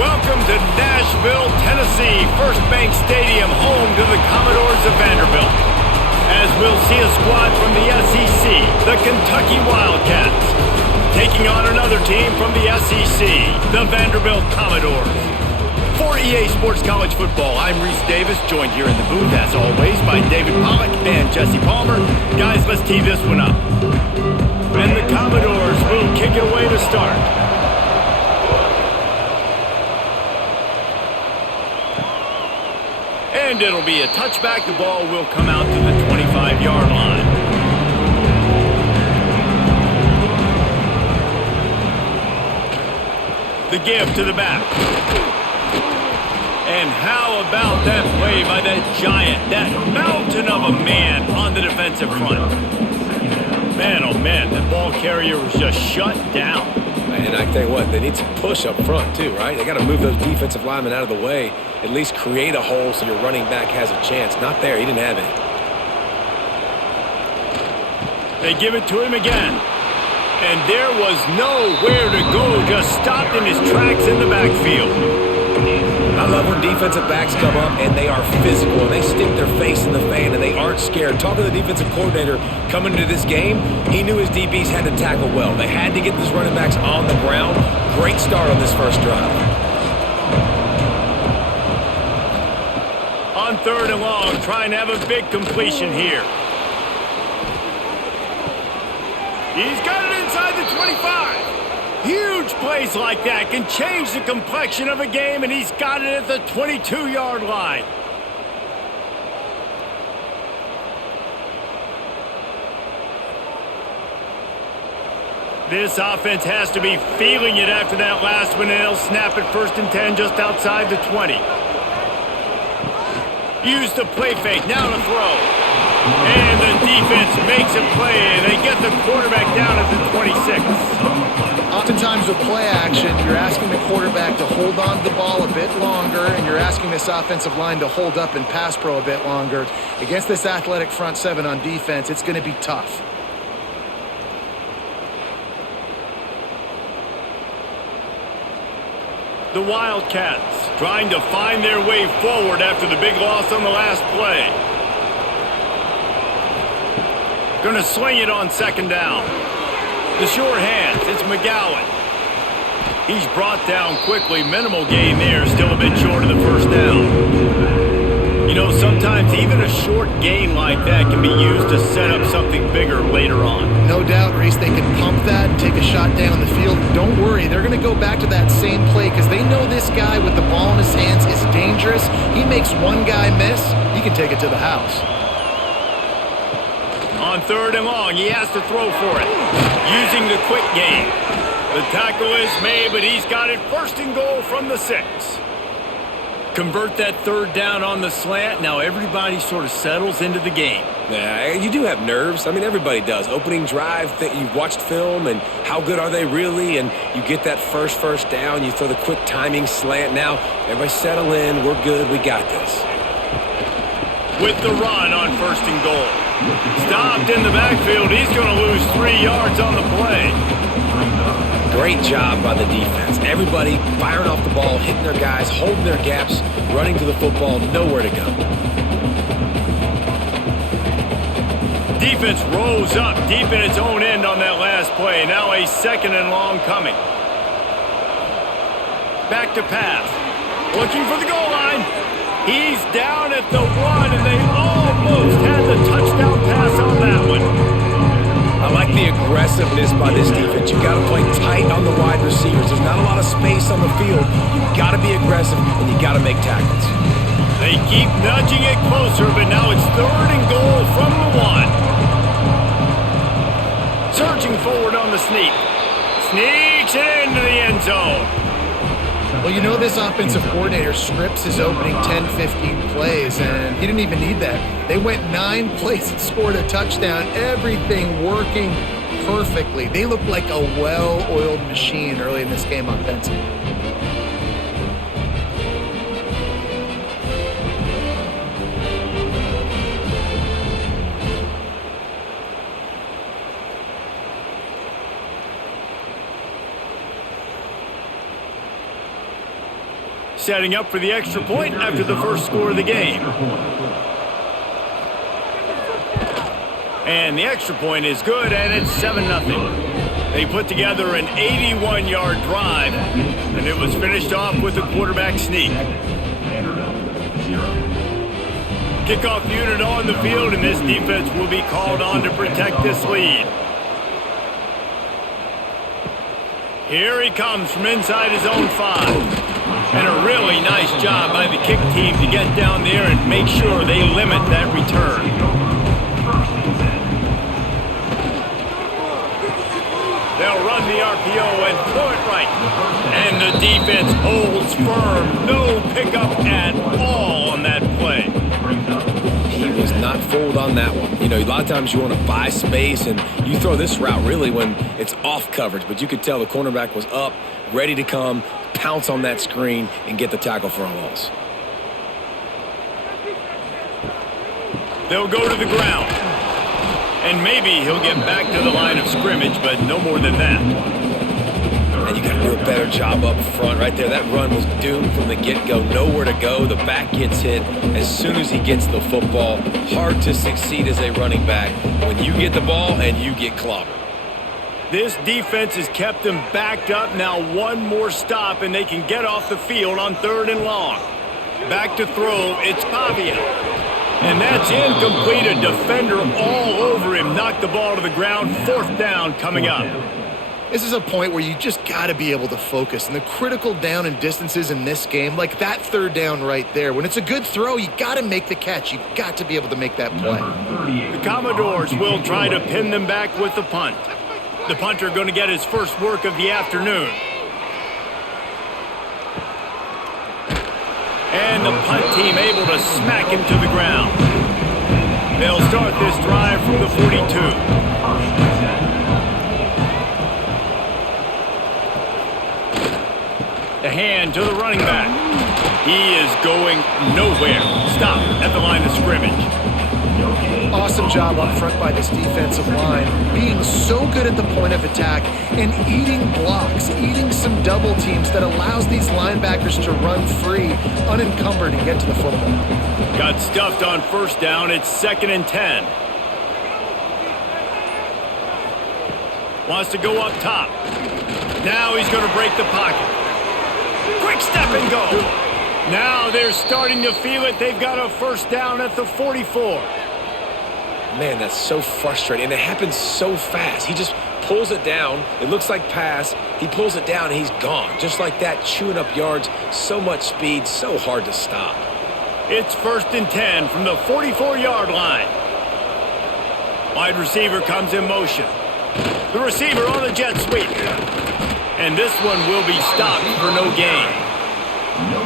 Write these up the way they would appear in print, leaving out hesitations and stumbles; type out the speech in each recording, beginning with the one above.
Welcome to Nashville, Tennessee, First Bank Stadium, home to the Commodores of Vanderbilt. As we'll see a squad from the SEC, the Kentucky Wildcats, taking on another team from the SEC, the Vanderbilt Commodores. For EA Sports College Football, I'm Reese Davis, joined here in the booth, as always, by David Pollack and Jesse Palmer. Guys, let's tee this one up. And the Commodores will kick it away to start. And it'll be a touchback. The ball will come out to the 25-yard line. The give to the back. And how about that play by that giant, that mountain of a man on the defensive front? Man, oh man, that ball carrier was just shut down. And I tell you what, they need to push up front too, right? They got to move those defensive linemen out of the way, at least create a hole so your running back has a chance. Not there, he didn't have any. They give it to him again. And there was nowhere to go, just stopped in his tracks in the backfield. I love when defensive backs come up and they are physical and they stick their face in the fan and they aren't scared. Talking to the defensive coordinator coming into this game, he knew his DBs had to tackle well. They had to get these running backs on the ground. Great start on this first drive. On 3rd and long, trying to have a big completion here. He's got it inside the 25. Huge plays like that can change the complexion of a game, and he's got it at the 22-yard line. This offense has to be feeling it after that last one, and they'll snap it 1st and 10 just outside the 20. Use the play fake, now to throw. And the defense makes a play, and they get the quarterback down at the 26. Oftentimes with play action, you're asking the quarterback to hold on to the ball a bit longer, and you're asking this offensive line to hold up in pass pro a bit longer. Against this athletic front seven on defense, it's going to be tough. The Wildcats trying to find their way forward after the big loss on the last play. Going to sling it on 2nd down. The sure hands, it's McGowan. He's brought down quickly. Minimal gain there, still a bit short of the 1st down. You know, sometimes even a short gain like that can be used to set up something bigger later on. No doubt, Reese, they can pump that and take a shot down the field. Don't worry, they're going to go back to that same play because they know this guy with the ball in his hands is dangerous. He makes one guy miss, he can take it to the house. On 3rd and long, he has to throw for it, using the quick game. The tackle is made, but he's got it 1st and goal from the 6. Convert that 3rd down on the slant. Now everybody sort of settles into the game. Yeah, you do have nerves. I mean, everybody does. Opening drive, that you've watched film, and how good are they really? And you get that first down, you throw the quick timing slant. Now, everybody settle in. We're good. We got this. With the run on 1st and goal. Stopped in the backfield. He's going to lose 3 yards on the play. Great job by the defense. Everybody firing off the ball, hitting their guys, holding their gaps, running to the football, nowhere to go. Defense rose up deep in its own end on that last play. Now a 2nd and long coming. Back to pass. Looking for the goal line. He's down at the 1, and they almost had the touchdown pass on that one. I like the aggressiveness by this defense. You've got to play tight on the wide receivers. There's not a lot of space on the field. You've got to be aggressive, and you've got to make tackles. They keep nudging it closer, but now it's 3rd and goal from the 1. Surging forward on the sneak. Sneaks it into the end zone. Well, you know this offensive coordinator scripts his opening 10, 15 plays, and he didn't even need that. They went 9 plays and scored a touchdown, everything working perfectly. They looked like a well-oiled machine early in this game offensively. setting up for the extra point after the first score of the game. And the extra point is good, and it's 7-0. They put together an 81-yard drive, and it was finished off with a quarterback sneak. Kickoff unit on the field, and this defense will be called on to protect this lead. Here he comes from inside his own 5. And a really nice job by the kick team to get down there and make sure they limit that return. They'll run the RPO and throw it right. And the defense holds firm. No pickup at all on that play. He was not fooled on that one. You know, a lot of times you want to buy space, and you throw this route really when it's off coverage. But you could tell the cornerback was up, ready to come, pounce on that screen, and get the tackle for a loss. They'll go to the ground. And maybe he'll get back to the line of scrimmage, but no more than that. And you got to do a better job up front right there. That run was doomed from the get-go. Nowhere to go. The back gets hit as soon as he gets the football. Hard to succeed as a running back when you get the ball and you get clobbered. This defense has kept them backed up. Now one more stop, and they can get off the field on 3rd and long. Back to throw. It's Pavia. And that's incomplete. A defender all over him. Knocked the ball to the ground. 4th down coming up. This is a point where you just got to be able to focus. And the critical down and distances in this game, like that 3rd down right there, when it's a good throw, you got to make the catch. You got to be able to make that play. The Commodores will try to pin them back with the punt. The punter going to get his first work of the afternoon. And the punt team able to smack him to the ground. They'll start this drive from the 42. The hand to the running back. He is going nowhere. Stop at the line of scrimmage. Awesome job up front by this defensive line, being so good at the point of attack and eating blocks, eating some double teams that allows these linebackers to run free, unencumbered, and get to the football. Got stuffed on 1st down. It's 2nd and 10. Wants to go up top. Now he's going to break the pocket. Quick step and go. Now they're starting to feel it. They've got a 1st down at the 44. Man, that's so frustrating. And it happens so fast. He just pulls it down. It looks like pass. He pulls it down, and he's gone. Just like that, chewing up yards. So much speed, so hard to stop. It's 1st and 10 from the 44-yard line. Wide receiver comes in motion. The receiver on the jet sweep. And this one will be stopped for no gain.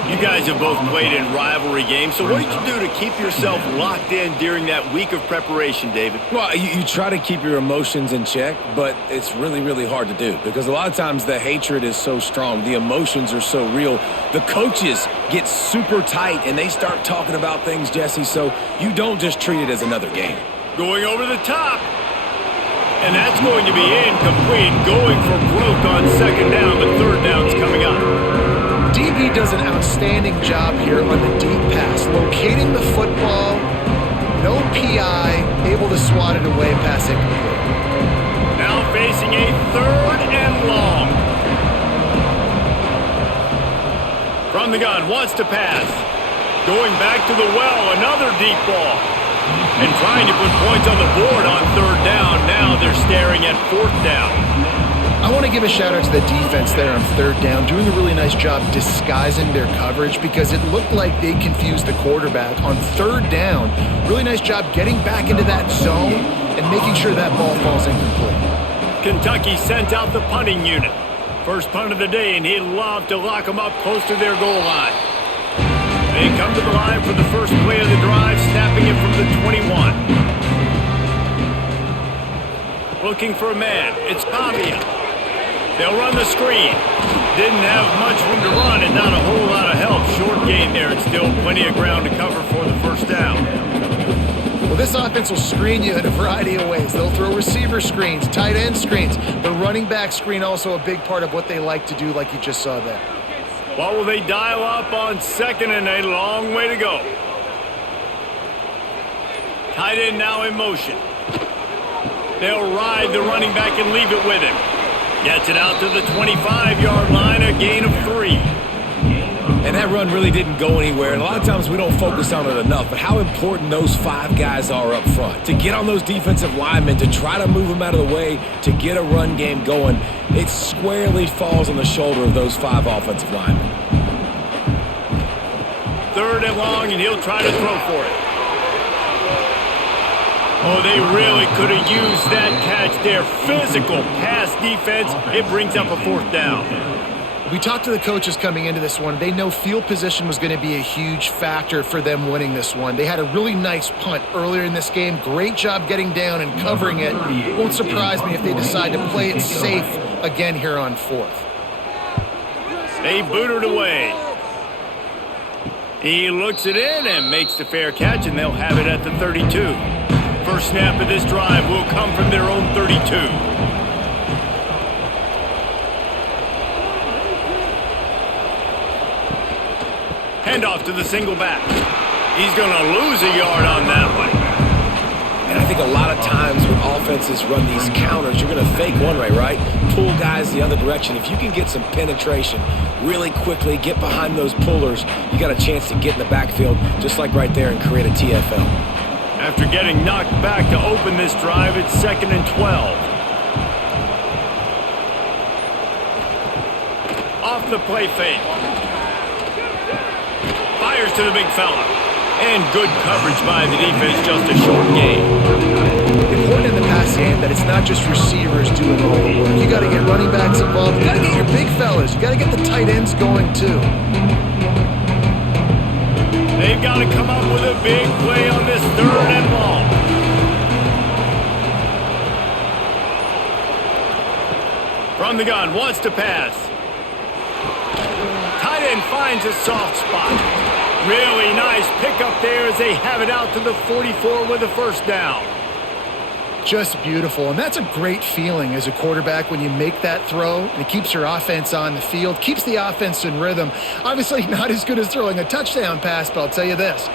You guys have both played in rivalry games, so what did you do to keep yourself locked in during that week of preparation, David? Well, you try to keep your emotions in check, but it's really, really hard to do because a lot of times the hatred is so strong. The emotions are so real. The coaches get super tight, and they start talking about things, Jesse, so you don't just treat it as another game. Going over the top. And that's going to be incomplete. Going for broke on 2nd down, but 3rd down's coming up. DB does an outstanding job here on the deep pass, locating the football, no PI, able to swat it away, pass incomplete. Now facing a 3rd and long. From the gun, wants to pass. Going back to the well, another deep ball. And trying to put points on the board on 3rd down. Now they're staring at 4th down. I want to give a shout out to the defense there on 3rd down, doing a really nice job disguising their coverage because it looked like they confused the quarterback on 3rd down. Really nice job getting back into that zone and making sure that ball falls incomplete. Kentucky sent out the punting unit. First punt of the day, and he'd love to lock them up close to their goal line. They come to the line for the first play of the drive, snapping it from the 21. Looking for a man. It's Pavia. They'll run the screen. Didn't have much room to run and not a whole lot of help. Short gain there and still plenty of ground to cover for the 1st down. Well, this offense will screen you in a variety of ways. They'll throw receiver screens, tight end screens. The running back screen also a big part of what they like to do like you just saw there. What will they dial up on second and a long way to go? Tight end now in motion. They'll ride the running back and leave it with him. Gets it out to the 25-yard line, a gain of 3. And that run really didn't go anywhere. And a lot of times we don't focus on it enough, but how important those 5 guys are up front. To get on those defensive linemen, to try to move them out of the way, to get a run game going, it squarely falls on the shoulder of those 5 offensive linemen. 3rd and long, and he'll try to throw for it. Oh, they really could have used that catch there. Physical pass defense. It brings up a 4th down. We talked to the coaches coming into this one. They know field position was going to be a huge factor for them winning this one. They had a really nice punt earlier in this game. Great job getting down and covering it. Won't surprise me if they decide to play it safe again here on 4th. They boot it away. He looks it in and makes the fair catch, and they'll have it at the 32. First snap of this drive will come from their own 32. Handoff to the single back. He's going to lose a yard on that one. And I think a lot of times when offenses run these counters, you're going to fake one way, right? Pull guys the other direction. If you can get some penetration really quickly, get behind those pullers, you got a chance to get in the backfield just like right there and create a TFL. After getting knocked back to open this drive, it's 2nd and 12. Off the play fake. Fires to the big fella. And good coverage by the defense, just a short gain. Important in the pass game that it's not just receivers doing all the work. You got to get running backs involved. You got to get your big fellas. You got to get the tight ends going too. They've got to come up with a big play on this 3rd and long. From the gun, wants to pass. Tight end finds a soft spot. Really nice pickup there as they have it out to the 44 with a 1st down. Just beautiful, and that's a great feeling as a quarterback when you make that throw, and it keeps your offense on the field, keeps the offense in rhythm. Obviously not as good as throwing a touchdown pass, but I'll tell you this,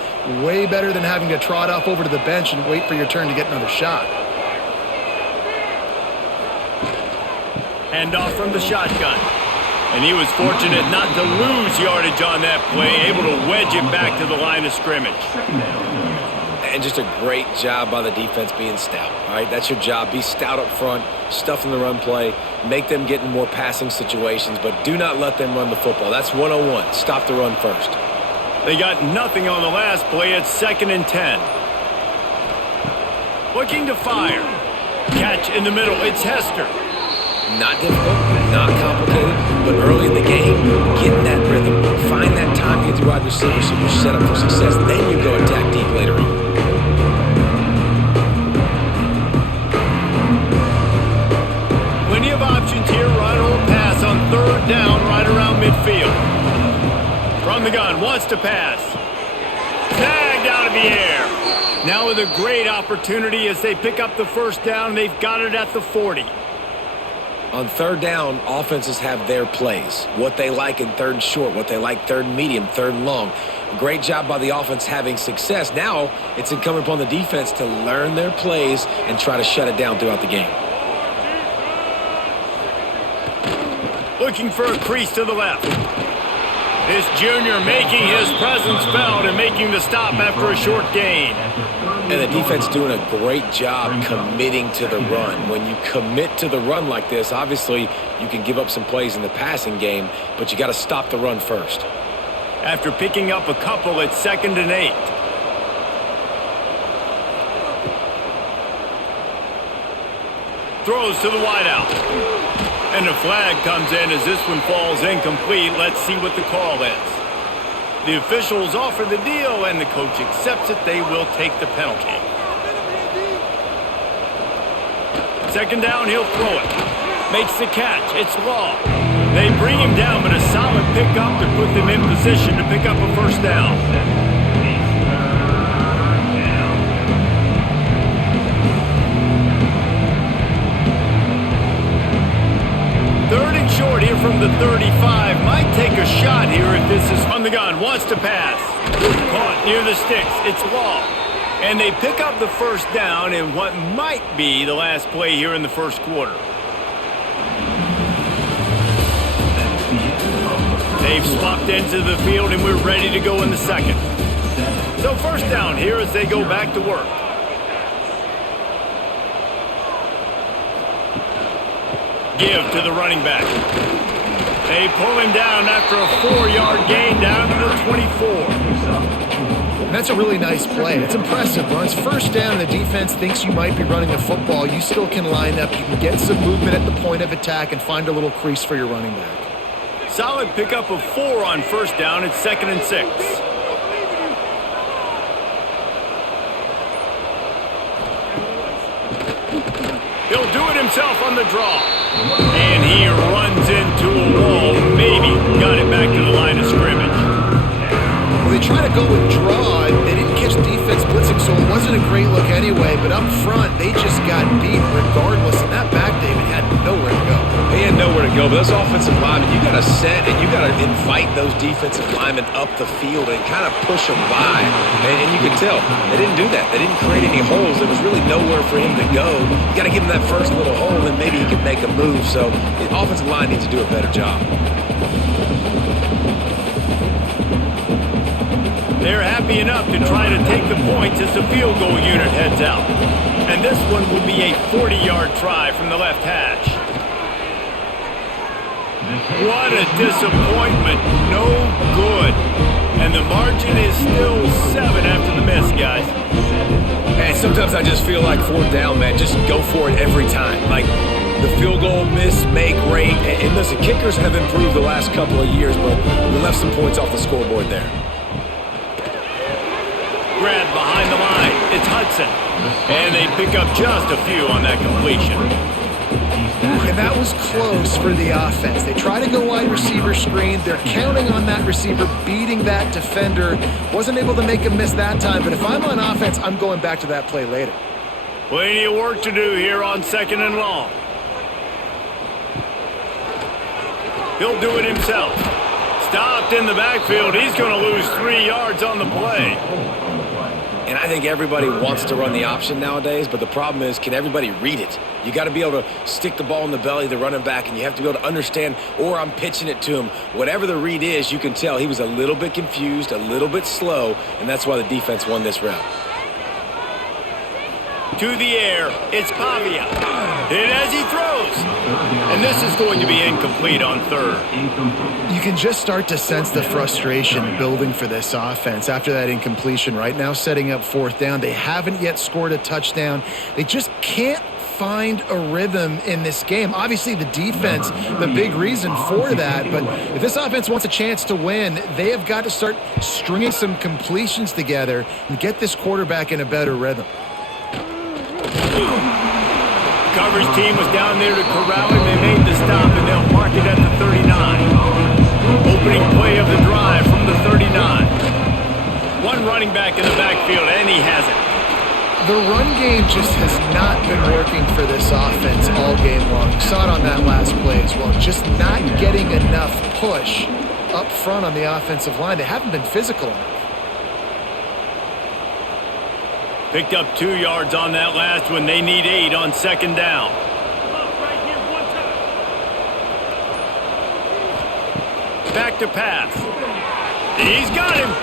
way better than having to trot off over to the bench and wait for your turn to get another shot. Handoff from the shotgun. And he was fortunate not to lose yardage on that play, able to wedge it back to the line of scrimmage. And just a great job by the defense being stout, all right? That's your job. Be stout up front, stuff in the run play, make them get in more passing situations, but do not let them run the football. That's 101. Stop the run first. They got nothing on the last play. It's 2nd and 10. Looking to fire. Catch in the middle. It's Hester. Not difficult, not complicated, but early in the game, get in that rhythm, find that time to get the wide receiver so you're set up for success. Then you go attack deep later on. Plenty of options here. Run or pass on 3rd down right around midfield. From the gun, wants to pass. Snagged out of the air. Now with a great opportunity as they pick up the 1st down. They've got it at the 40. On 3rd down, offenses have their plays. What they like in 3rd and short, what they like 3rd and medium, 3rd and long. Great job by the offense having success. Now it's incumbent upon the defense to learn their plays and try to shut it down throughout the game. Looking for a crease to the left. This junior making his presence felt and making the stop after a short gain. And the defense doing a great job committing to the run. When you commit to the run like this, obviously you can give up some plays in the passing game, but you got to stop the run first. After picking up a couple, it's 2nd and 8. Throws to the wideout. And a flag comes in as this one falls incomplete. Let's see what the call is. The officials offer the deal, and the coach accepts it. They will take the penalty. 2nd down, he'll throw it. Makes the catch. It's long. They bring him down, but a solid pickup to put them in position to pick up a 1st down. 3rd and short here from the 35. Might take a shot here if this is on the gun. Wants to pass. Caught near the sticks. It's Law. And they pick up the first down in what might be the last play here in the first quarter. They've swapped into the field, and we're ready to go in the second. So first down here as they go back to work. Give to the running back. They pull him down after a 4-yard gain down to the 24. And that's a really nice play. It's impressive. When it's first down, the defense thinks you might be running the football. You still can line up. You can get some movement at the point of attack and find a little crease for your running back. Solid pickup of 4 on first down. It's 2nd and 6. He'll do it himself on the draw. And he runs into a wall. Maybe got it back to the line of scrimmage. Well, they try to go with draw. They didn't catch defense blitzing, so it wasn't a great look anyway. But up front, they just got beat regardless. And that back, David, had nowhere to go. He had nowhere to go, but those offensive linemen, you got to set and you got to invite those defensive linemen up the field and kind of push them by. And you can tell they didn't do that. They didn't create any holes. There was really nowhere for him to go. You got to give him that first little hole, and maybe he can make a move. So the offensive line needs to do a better job. They're happy enough to try to take the points as the field goal unit heads out. And this one will be a 40-yard try from the left hash. What a disappointment. No good. And the margin is still 7 after the miss, guys. Man, sometimes I just feel like 4th down, man. Just go for it every time. Like the field goal miss, make rate. And listen, kickers have improved the last couple of years, but we left some points off the scoreboard there. Grab behind the line. It's Hudson. And they pick up just a few on that completion. And that was close for the offense. They try to go wide receiver screen. They're counting on that receiver beating that defender. Wasn't able to make him miss that time, but if I'm on offense, I'm going back to that play later. Plenty of work to do here on 2nd and long. He'll do it himself. Stopped in the backfield. He's going to lose 3 yards on the play. And I think everybody wants to run the option nowadays, but the problem is, can everybody read it? You got to be able to stick the ball in the belly of the running back, and you have to be able to understand, or I'm pitching it to him. Whatever the read is, you can tell he was a little bit confused, a little bit slow, and that's why the defense won this round. To the air, it's Pavia. Hit as he throws. And this is going to be incomplete on 3rd. You can just start to sense the frustration building for this offense after that incompletion. Right now, setting up 4th down. They haven't yet scored a touchdown. They just can't find a rhythm in this game. Obviously, the defense, the big reason for that. But if this offense wants a chance to win, they have got to start stringing some completions together and get this quarterback in a better rhythm. Coverage team was down there to corral him. They made the stop, and they'll mark it at the 39. Opening play of the drive from the 39. One running back in the backfield, and he has it. The run game just has not been working for this offense all game long. You saw it on that last play as well. Just not getting enough push up front on the offensive line. They haven't been physical enough. Picked up 2 yards on that last one. They need 8 on 2nd down. Back to pass. He's got him.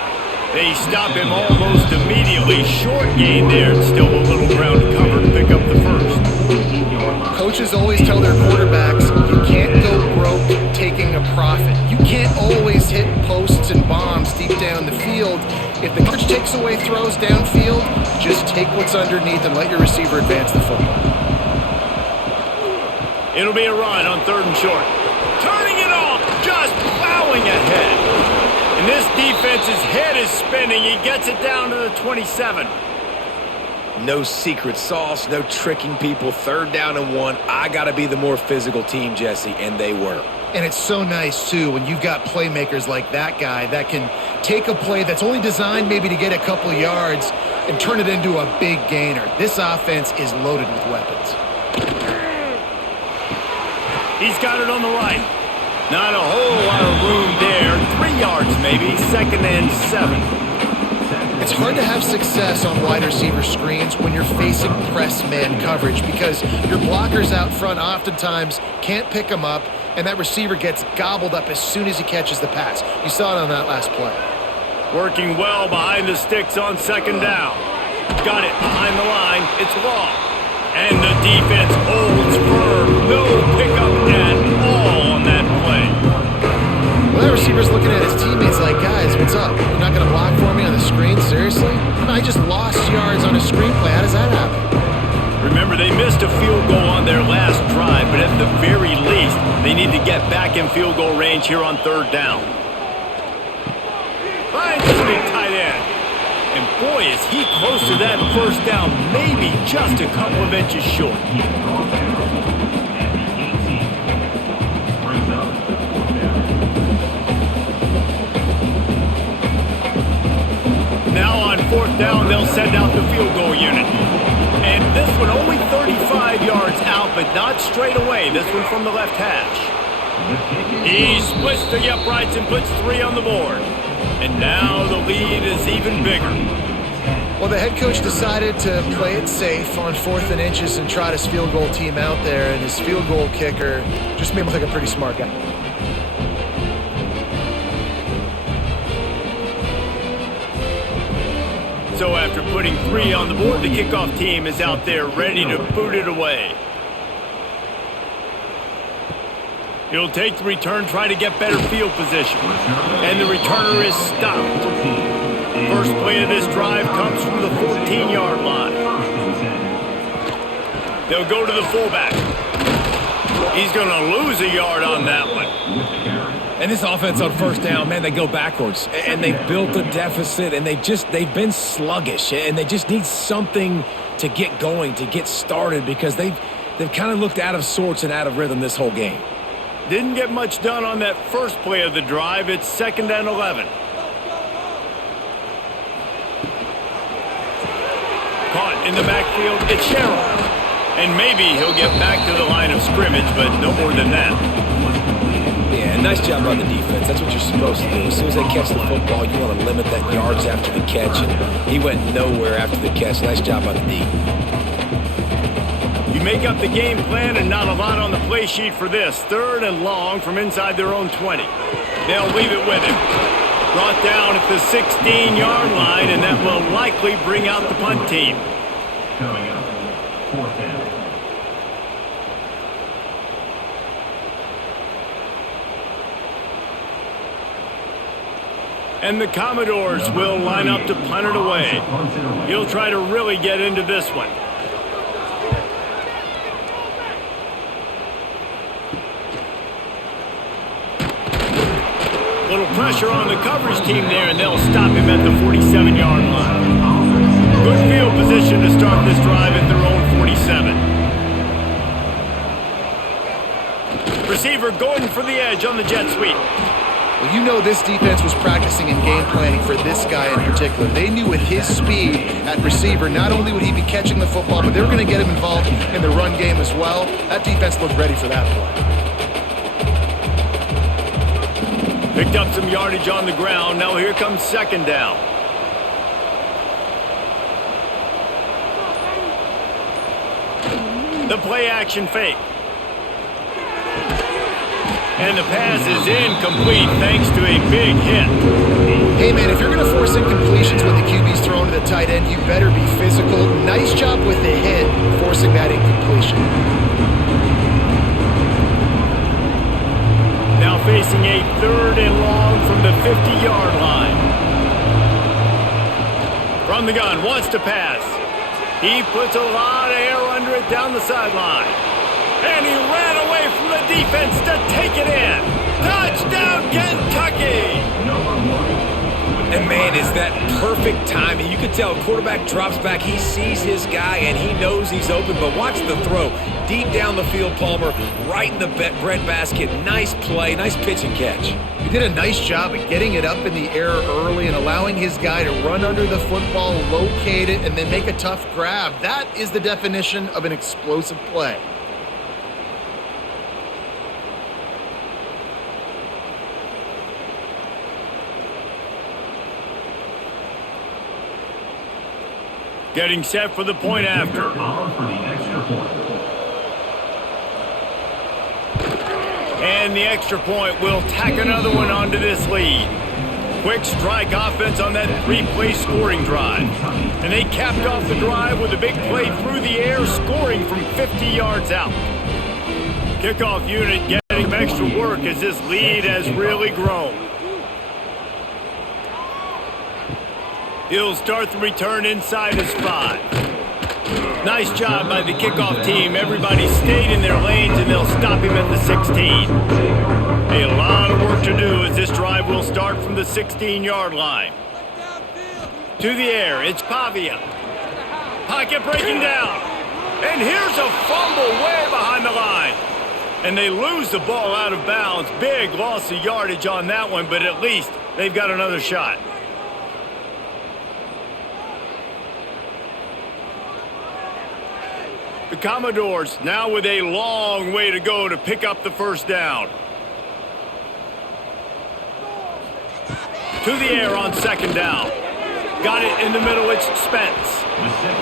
They stop him almost immediately. Short gain there. Still a little ground to cover to pick up the first. Coaches always tell their quarterbacks, you can't go broke taking a profit. You can't always hit posts and bombs deep down the field. If the coach takes away throws downfield, just take what's underneath and let your receiver advance the football. It'll be a run on 3rd and short. Turning it off, just plowing ahead. And this defense's head is spinning. He gets it down to the 27. No secret sauce, no tricking people. 3rd down and 1. I got to be the more physical team, Jesse, and they were. And it's so nice, too, when you've got playmakers like that guy that can take a play that's only designed maybe to get a couple yards and turn it into a big gainer. This offense is loaded with weapons. He's got it on the right. Not a whole lot of room there. 3 yards maybe, 2nd and 7. It's hard to have success on wide receiver screens when you're facing press man coverage because your blockers out front oftentimes can't pick them up, and that receiver gets gobbled up as soon as he catches the pass. You saw it on that last play. Working well behind the sticks on 2nd down. Got it behind the line. It's long. And the defense holds firm. No pickup at all on that play. Well, that receiver's looking at his teammates like, guys, what's up? You're not going to block for me on the screen? Seriously? I just lost yards on a screenplay. How does that happen? Remember, they missed a field goal on their last drive, but at the very least, they need to get back in field goal range here on 3rd down. Finds this big tight end. And boy, is he close to that 1st down, maybe just a couple of inches short. Now on 4th down, they'll send out the field goal unit. And this one only 35 yards out, but not straight away. This one from the left hash. He splits the uprights and puts 3 on the board. And now the lead is even bigger. Well, the head coach decided to play it safe on 4th and inches and trot his field goal team out there, and his field goal kicker just made him look like a pretty smart guy. So after putting 3 on the board, the kickoff team is out there ready to boot it away. He'll take the return, try to get better field position. And the returner is stopped. First play of this drive comes from the 14-yard line. They'll go to the fullback. He's going to lose a yard on that one. And this offense on 1st down, man, they go backwards. And they've built a deficit, and they've been sluggish. And they just need something to get going, to get started, because they've kind of looked out of sorts and out of rhythm this whole game. Didn't get much done on that first play of the drive. It's 2nd and 11. Caught in the backfield. It's Sherrill. And maybe he'll get back to the line of scrimmage, but no more than that. Yeah, nice job on the defense. That's what you're supposed to do. As soon as they catch the football, you want to limit that yards after the catch. And he went nowhere after the catch. Nice job on the D. You make up the game plan and not a lot on the play sheet for this. 3rd and long from inside their own 20. They'll leave it with him. Brought down at the 16-yard line, and that will likely bring out the punt team. Coming up, 4th down. And the Commodores will line up to punt it away. He'll try to really get into this one. Little pressure on the coverage team there, and they'll stop him at the 47-yard line. Good field position to start this drive at their own 47. Receiver going for the edge on the jet sweep. Well, you know this defense was practicing and game planning for this guy in particular. They knew at his speed at receiver, not only would he be catching the football, but they were going to get him involved in the run game as well. That defense looked ready for that play. Picked up some yardage on the ground. Now here comes 2nd down. The play action fake. And the pass is incomplete thanks to a big hit. Hey, man, if you're going to force incompletions when the QB's thrown to the tight end, you better be physical. Nice job with the hit, forcing that incompletion. Now facing a 3rd and long from the 50-yard line. From the gun, wants to pass. He puts a lot of air under it down the sideline. And he ran away from the defense to take it in. Touchdown, Kentucky! And man, is that perfect timing. You can tell quarterback drops back. He sees his guy, and he knows he's open. But watch the throw. Deep down the field, Palmer, right in the breadbasket. Nice play, nice pitch and catch. He did a nice job of getting it up in the air early and allowing his guy to run under the football, locate it, and then make a tough grab. That is the definition of an explosive play. Getting set for the point after. On for the extra point. And the extra point will tack another one onto this lead. Quick strike offense on that three-play scoring drive. And they capped off the drive with a big play through the air, scoring from 50 yards out. Kickoff unit getting extra work as this lead has really grown. He'll start the return inside his 5. Nice job by the kickoff team. Everybody stayed in their lanes, and they'll stop him at the 16. A lot of work to do as this drive will start from the 16-yard line. To the air, it's Pavia. Pocket breaking down. And here's a fumble way behind the line. And they lose the ball out of bounds. Big loss of yardage on that one, but at least they've got another shot. The Commodores now with a long way to go to pick up the first down. To the air on second down. Got it in the middle, it's Spence.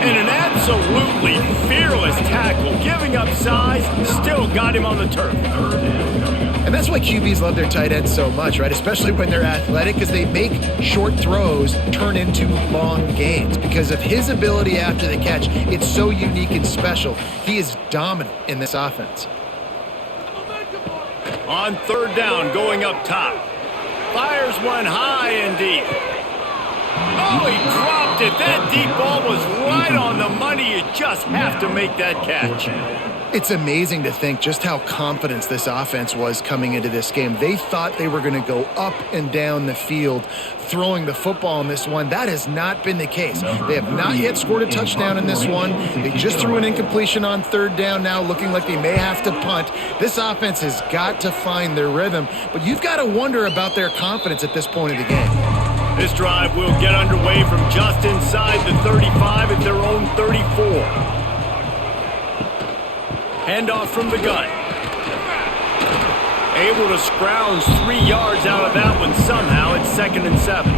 And an absolutely fearless tackle, giving up size, still got him on the turf. And that's why QBs love their tight ends so much, right? Especially when they're athletic, because they make short throws turn into long gains. Because of his ability after the catch, it's so unique and special. He is dominant in this offense. On third down, going up top. Fires one high and deep. Oh, he dropped it. That deep ball was right on the money. You just have to make that catch. It's amazing to think just how confident this offense was coming into this game. They thought they were going to go up and down the field throwing the football in this one. That has not been the case. They have not yet scored a touchdown in this one. They just threw an incompletion on third down now, looking like they may have to punt. This offense has got to find their rhythm, but you've got to wonder about their confidence at this point of the game. This drive will get underway from just inside the 35 at their own 34. Handoff from the gun. Able to scrounge 3 yards out of that one somehow. It's 2nd and 7.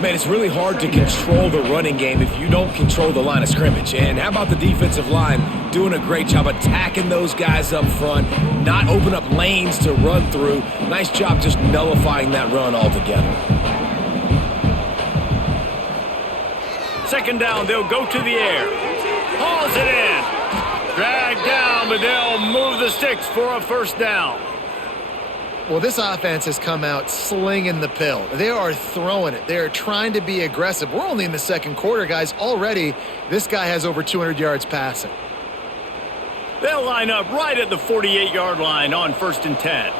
Man, it's really hard to control the running game if you don't control the line of scrimmage. And how about the defensive line doing a great job attacking those guys up front, not open up lanes to run through. Nice job just nullifying that run altogether. Second down, they'll go to the air. Hauls it in. Dragged down, but they'll move the sticks for a first down. Well, this offense has come out slinging the pill. They are throwing it. They are trying to be aggressive. We're only in the second quarter, guys. Already, this guy has over 200 yards passing. They'll line up right at the 48-yard line on 1st and 10.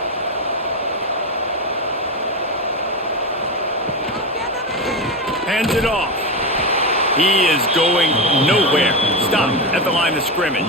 Hands it off. He is going nowhere. Stop at the line of scrimmage.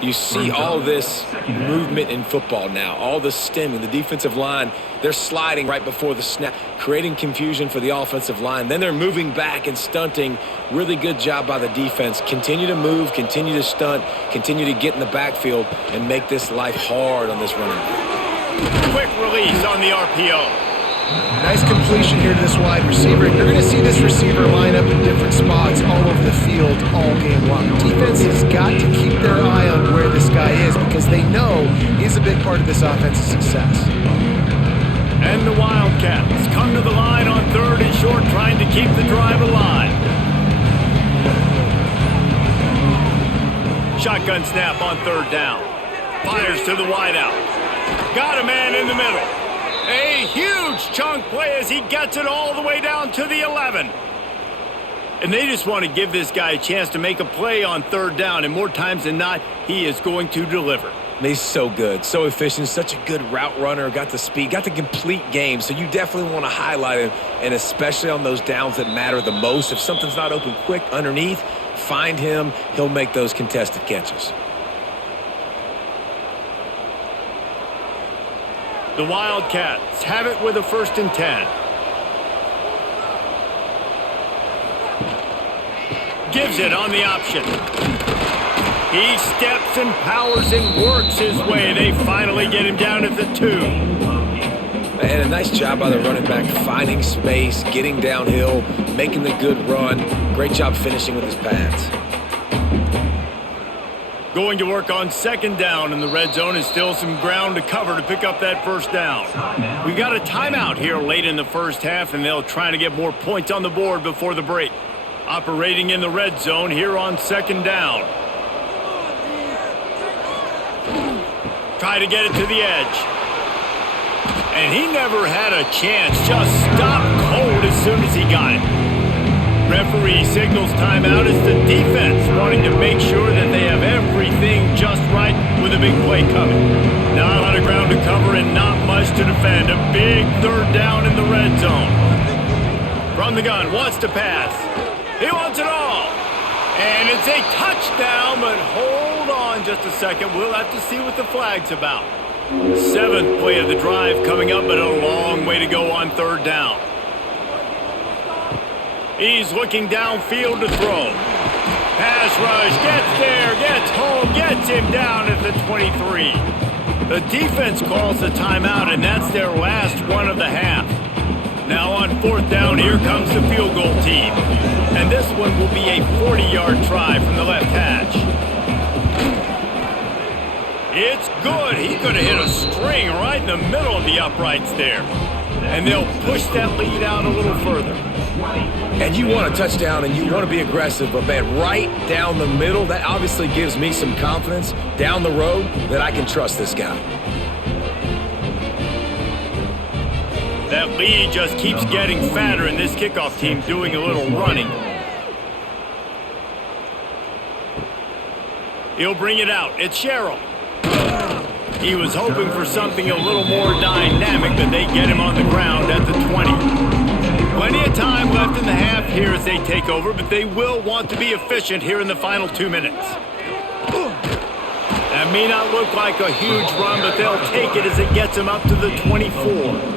You see all this movement in football now, all the stemming, the defensive line, they're sliding right before the snap, creating confusion for the offensive line. Then they're moving back and stunting. Really good job by the defense. Continue to move, continue to stunt, continue to get in the backfield and make this life hard on this running. Quick release on the RPO. Nice completion here to this wide receiver. You're going to see this receiver line up in different spots all over the field all game long. Defense has got to keep their eye on where this guy is because they know he's a big part of this offense's success. And the Wildcats come to the line on 3rd and short, trying to keep the drive alive. Shotgun snap on 3rd down. Fires to the wideout. Got a man in the middle. A huge chunk play as he gets it all the way down to the 11. And they just want to give this guy a chance to make a play on 3rd down, and more times than not, he is going to deliver. He's so good, so efficient, such a good route runner, got the speed, got the complete game, so you definitely want to highlight him, and especially on those downs that matter the most. If something's not open quick underneath, find him, he'll make those contested catches. The Wildcats have it with a 1st and 10. Gives it on the option. He steps and powers and works his way. They finally get him down at the 2. And a nice job by the running back, finding space, getting downhill, making the good run. Great job finishing with his pads. Going to work on second down in the red zone, and still some ground to cover to pick up that first down. We've got a timeout here late in the first half, and they'll try to get more points on the board before the break. Operating in the red zone here on second down. Try to get it to the edge. And he never had a chance. Just stopped cold as soon as he got it. Referee signals timeout as the defense wanting to make sure that they have everything just right with a big play coming. Not a lot of ground to cover and not much to defend. A big third down in the red zone. From the gun, wants to pass. He wants it all. And it's a touchdown, but hold on just a second. We'll have to see what the flag's about. Seventh play of the drive coming up, but a long way to go on third down. He's looking downfield to throw. Pass rush, gets there, gets home, gets him down at the 23. The defense calls the timeout, and that's their last one of the half. Now on fourth down, here comes the field goal team. And this one will be a 40-yard try from the left hash. It's good. He could have hit a string right in the middle of the uprights there. And they'll push that lead out a little further. And you want a touchdown and you want to be aggressive, but man, right down the middle, that obviously gives me some confidence down the road that I can trust this guy. That lead just keeps getting fatter, and this kickoff team doing a little running. He'll bring it out. It's Sherrill. He was hoping for something a little more dynamic, but they get him on the ground at the 20. Plenty of time left in the half here as they take over, but they will want to be efficient here in the final 2 minutes. That may not look like a huge run, but they'll take it as it gets them up to the 24.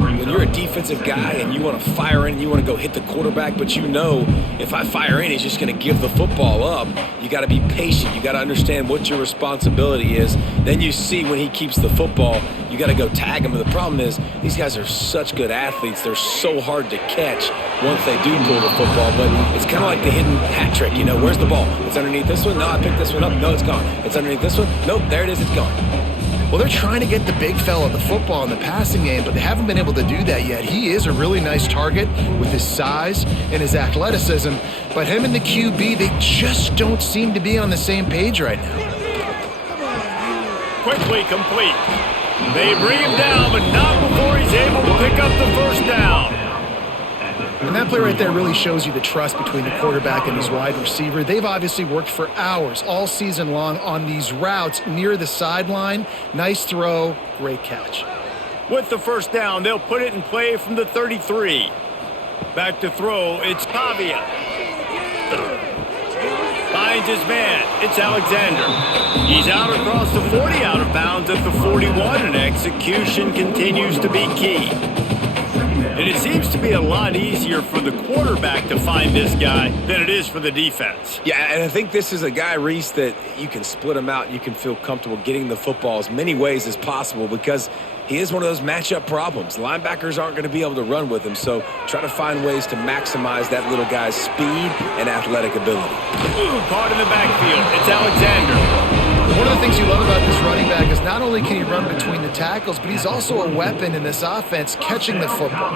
When you're a defensive guy and you want to fire in and you want to go hit the quarterback, but you know if I fire in, he's just going to give the football up. You got to be patient. You got to understand what your responsibility is. Then you see when he keeps the football, you got to go tag him. But the problem is these guys are such good athletes. They're so hard to catch once they do pull the football. But it's kind of like the hidden hat trick. You know, where's the ball? It's underneath this one. No, I picked this one up. No, it's gone. It's underneath this one. Nope, there it is. It's gone. Well, they're trying to get the big fella the football in the passing game, but they haven't been able to do that yet. He is a really nice target with his size and his athleticism, but him and the QB, they just don't seem to be on the same page right now. Quickly complete. They bring him down, but not before he's able to pick up the first down. And that play right there really shows you the trust between the quarterback and his wide receiver. They've obviously worked for hours all season long on these routes near the sideline. Nice throw, great catch. With the first down, they'll put it in play from the 33. Back to throw, it's Pavia. Finds his man, it's Alexander. He's out across the 40, out of bounds at the 41, and execution continues to be key. And it seems to be a lot easier for the quarterback to find this guy than it is for the defense. Yeah, and I think this is a guy, Reese, that you can split him out. You can feel comfortable getting the football as many ways as possible because he is one of those matchup problems. Linebackers aren't going to be able to run with him, so try to find ways to maximize that little guy's speed and athletic ability. Caught in the backfield. It's Alexander. One of the things you love about this running back is not only can he run between the tackles, but he's also a weapon in this offense catching the football.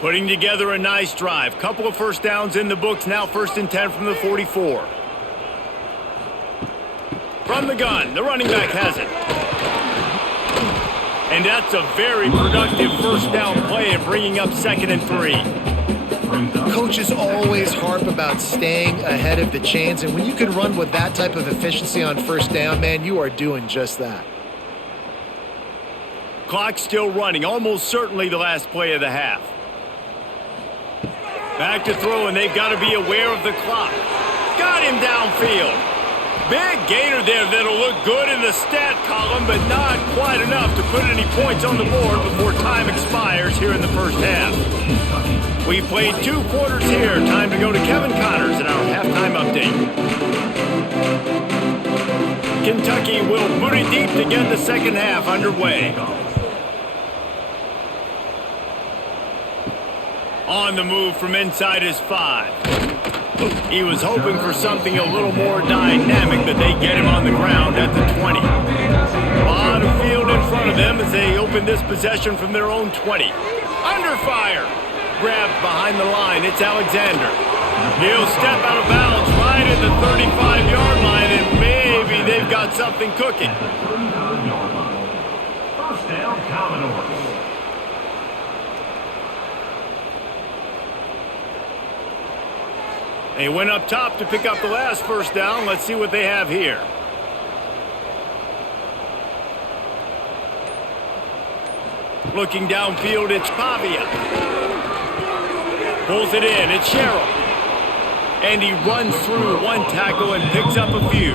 Putting together a nice drive. Couple of first downs in the books. Now 1st and 10 from the 44. From the gun, the running back has it. And that's a very productive first down play and bringing up 2nd and 3. Coaches always harp about staying ahead of the chains, and when you can run with that type of efficiency on first down, man, you are doing just that. Clock still running, almost certainly the last play of the half. Back to throw, and they've got to be aware of the clock. Got him downfield. Big gainer there that'll look good in the stat column, but not quite enough to put any points on the board before time expires here in the first half. We've played 2 quarters here. Time to go to Kevin Connors in our halftime update. Kentucky will boot it deep to get the second half underway. On the move from inside his 5. He was hoping for something a little more dynamic, but they get him on the ground at the 20. A lot of field in front of them as they open this possession from their own 20. Under fire. Grabbed behind the line. It's Alexander. He'll step out of bounds right at the 35-yard line, and maybe they've got something cooking. First down, Commodores. They went up top to pick up the last first down. Let's see what they have here. Looking downfield, it's Pavia. Pulls it in, it's Sherrill. And he runs through one tackle and picks up a few.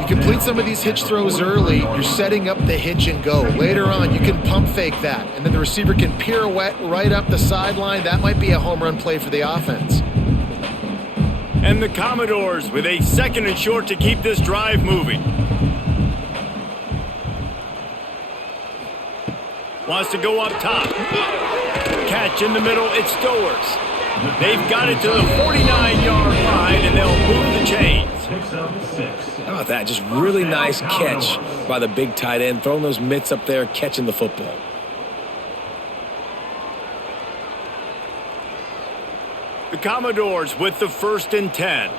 You complete some of these hitch throws early, you're setting up the hitch and go. Later on, you can pump fake that, and then the receiver can pirouette right up the sideline. That might be a home run play for the offense. And the Commodores with a 2nd and short to keep this drive moving. Wants to go up top. Catch in the middle, it's Stowers. They've got it to the 49-yard line, and they'll move the chains. How about that? Just really nice catch by the big tight end, throwing those mitts up there, catching the football. The Commodores with the 1st and 10.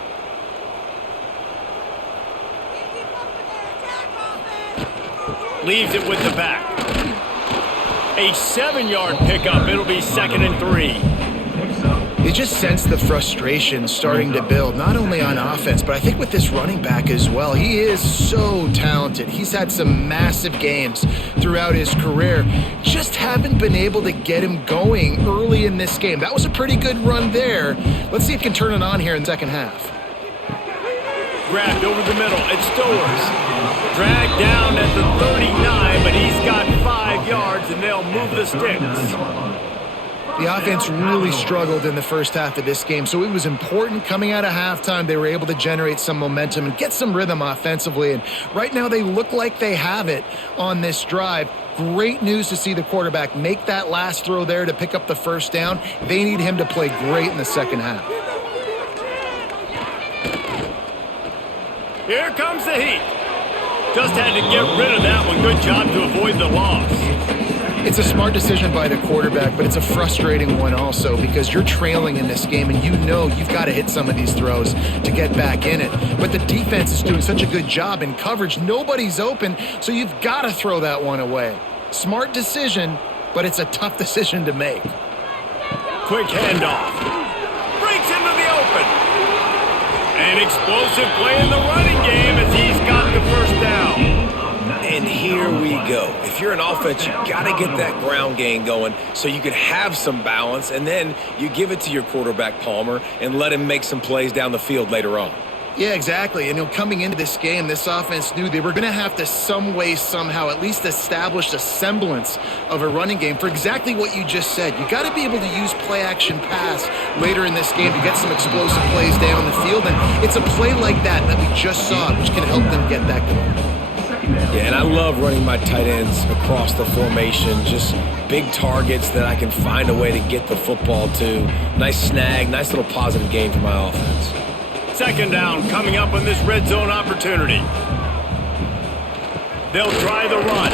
Leaves it with the back. A 7-yard pickup. It'll be 2nd and 3. You just sense the frustration starting to build, not only on offense, but I think with this running back as well. He is so talented. He's had some massive games throughout his career. Just haven't been able to get him going early in this game. That was a pretty good run there. Let's see if he can turn it on here in the second half. Grabbed over the middle. It's Stowers. Dragged down at the 39, but he's got 5 yards, and they'll move the sticks. The offense really struggled in the first half of this game, so it was important coming out of halftime. They were able to generate some momentum and get some rhythm offensively, and right now they look like they have it on this drive. Great news to see the quarterback make that last throw there to pick up the first down. They need him to play great in the second half. Here comes the heat. Just had to get rid of that one. Good job to avoid the loss. It's a smart decision by the quarterback, but it's a frustrating one also because you're trailing in this game and you know you've got to hit some of these throws to get back in it. But the defense is doing such a good job in coverage. Nobody's open, so you've got to throw that one away. Smart decision, but it's a tough decision to make. Quick handoff. Breaks into the open. An explosive play in the running game as he's got the first down. And here we go. If you're an offense, you got to get that ground game going so you can have some balance, and then you give it to your quarterback, Palmer, and let him make some plays down the field later on. Yeah, exactly. And coming into this game, this offense knew they were going to have to some way, somehow, at least establish a semblance of a running game for exactly what you just said. You got to be able to use play-action pass later in this game to get some explosive plays down the field, and it's a play like that we just saw, which can help them get that going. Yeah, and I love running my tight ends across the formation. Just big targets that I can find a way to get the football to. Nice snag, nice little positive game for my offense. 2nd down coming up on this red zone opportunity. They'll try the run.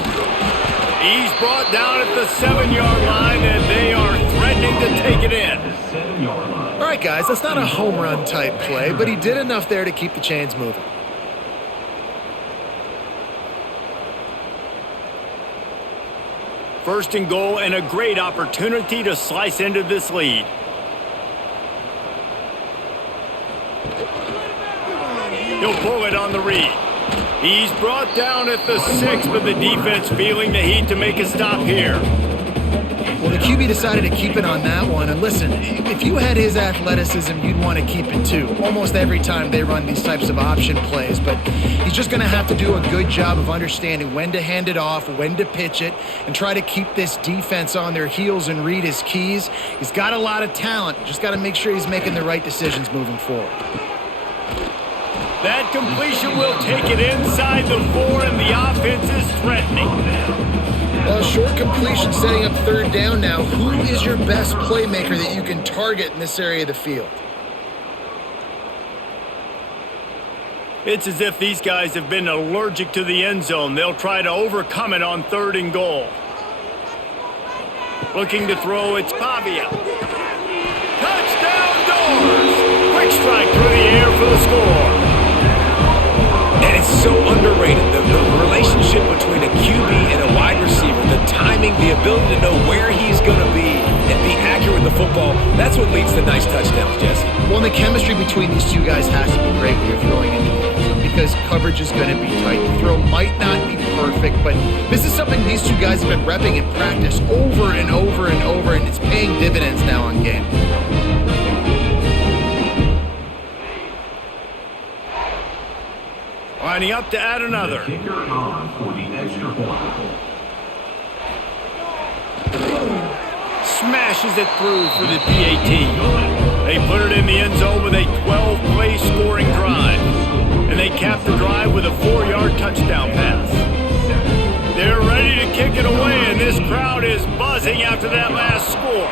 He's brought down at the 7-yard line, and they are threatening to take it in. All right, guys, that's not a home run type play, but he did enough there to keep the chains moving. First and goal, and a great opportunity to slice into this lead. He'll pull it on the read. He's brought down at the 6, but the defense feeling the heat to make a stop here. Well, the QB decided to keep it on that one. And listen, if you had his athleticism, you'd want to keep it too. Almost every time they run these types of option plays. But he's just going to have to do a good job of understanding when to hand it off, when to pitch it, and try to keep this defense on their heels and read his keys. He's got a lot of talent. Just got to make sure he's making the right decisions moving forward. That completion will take it inside the 4, and the offense is threatening. Well, short completion setting up third down now. Who is your best playmaker that you can target in this area of the field? It's as if these guys have been allergic to the end zone. They'll try to overcome it on 3rd and goal. Looking to throw, it's Pavia. Touchdown Doors! Quick strike through the air for the score. And it's so underrated, the relationship between a QB and a wide receiver, the timing, the ability to know where he's going to be and be accurate with the football, that's what leads to nice touchdowns, Jesse. Well, the chemistry between these two guys has to be great when you're throwing into the end zone because coverage is going to be tight. The throw might not be perfect, but this is something these two guys have been repping in practice over and over and over, and it's paying dividends now on game. Lining up to add another. Kicker on for the extra point. Smashes it through for the PAT. They put it in the end zone with a 12-play scoring drive. And they cap the drive with a 4-yard touchdown pass. They're ready to kick it away, and this crowd is buzzing after that last score.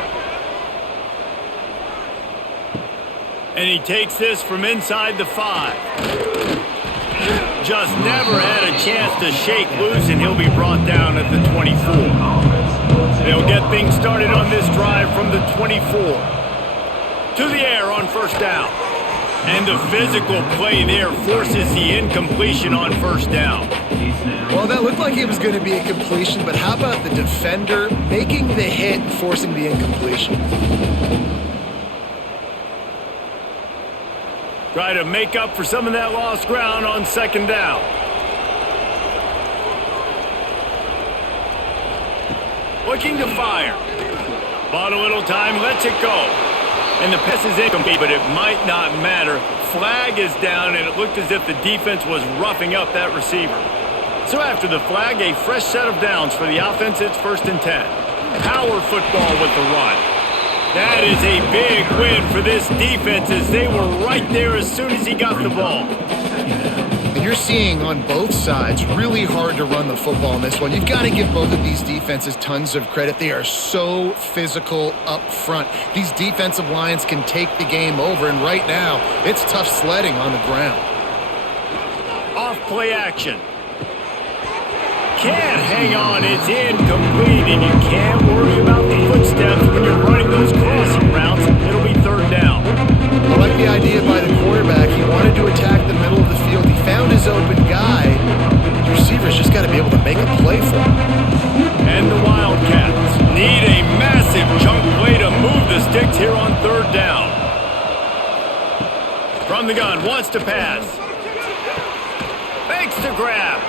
And he takes this from inside the 5. Just never had a chance to shake loose, and he'll be brought down at the 24. They'll get things started on this drive from the 24. To the air on 1st down. And the physical play there forces the incompletion on 1st down. Well, that looked like it was going to be a completion, but how about the defender making the hit and forcing the incompletion? Try to make up for some of that lost ground on 2nd down. Looking to fire. Bought a little time, lets it go. And the pass is incomplete, but it might not matter. Flag is down, and it looked as if the defense was roughing up that receiver. So after the flag, a fresh set of downs for the offense. It's 1st and 10. Power football with the run. That is a big win for this defense as they were right there as soon as he got the ball. And you're seeing on both sides really hard to run the football in this one. You've got to give both of these defenses tons of credit. They are so physical up front. These defensive lines can take the game over, and right now it's tough sledding on the ground. Off play action. Can't hang on, it's incomplete, and you can't worry about the footsteps when you're running those crossing routes. It'll be 3rd down. I like the idea by the quarterback. He wanted to attack the middle of the field. He found his open guy. The receiver's just got to be able to make a play for him. And the Wildcats need a massive chunk play to move the sticks here on 3rd down. From the gun, wants to pass. Fakes to grab.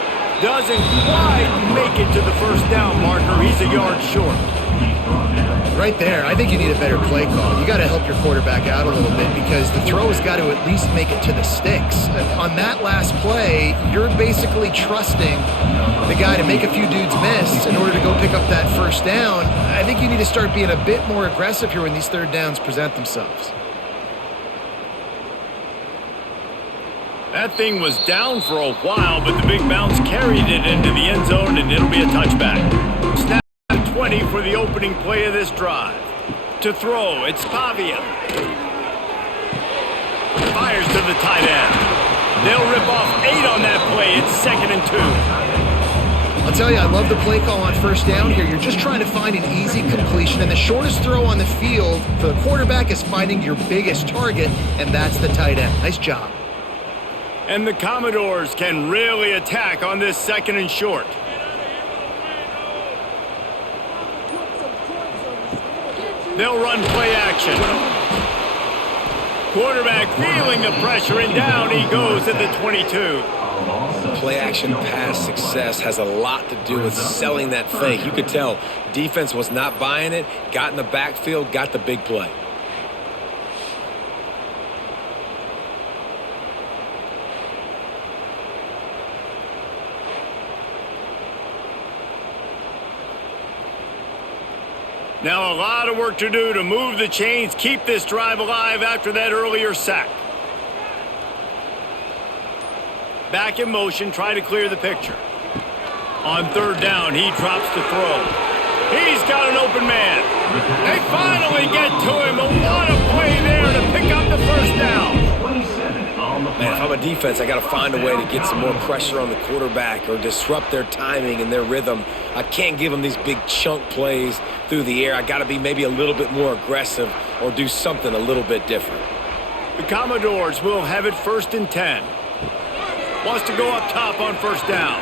Doesn't quite make it to the 1st down marker. He's a yard short. Right there, I think you need a better play call. You got to help your quarterback out a little bit because the throw has got to at least make it to the sticks. On that last play, you're basically trusting the guy to make a few dudes miss in order to go pick up that 1st down. I think you need to start being a bit more aggressive here when these 3rd downs present themselves. That thing was down for a while, but the big bounce carried it into the end zone, and it'll be a touchback. Snap 20 for the opening play of this drive. To throw, it's Pavia. Fires to the tight end. They'll rip off 8 on that play. It's 2nd and 2. I'll tell you, I love the play call on 1st down here. You're just trying to find an easy completion, and the shortest throw on the field for the quarterback is finding your biggest target, and that's the tight end. Nice job. And the Commodores can really attack on this 2nd and short. They'll run play action. Quarterback feeling the pressure, and down he goes at the 22. Play action pass success has a lot to do with selling that fake. You could tell defense was not buying it, got in the backfield, got the big play. Now a lot of work to do to move the chains, keep this drive alive after that earlier sack. Back in motion, try to clear the picture. On third down, he drops to throw. He's got an open man. They finally get to him. What a play there to pick up the first down. Man, if I'm a defense, I got to find a way to get some more pressure on the quarterback or disrupt their timing and their rhythm. I can't give them these big chunk plays through the air. I got to be maybe a little bit more aggressive or do something a little bit different. The Commodores will have it 1st and 10. Wants to go up top on first down.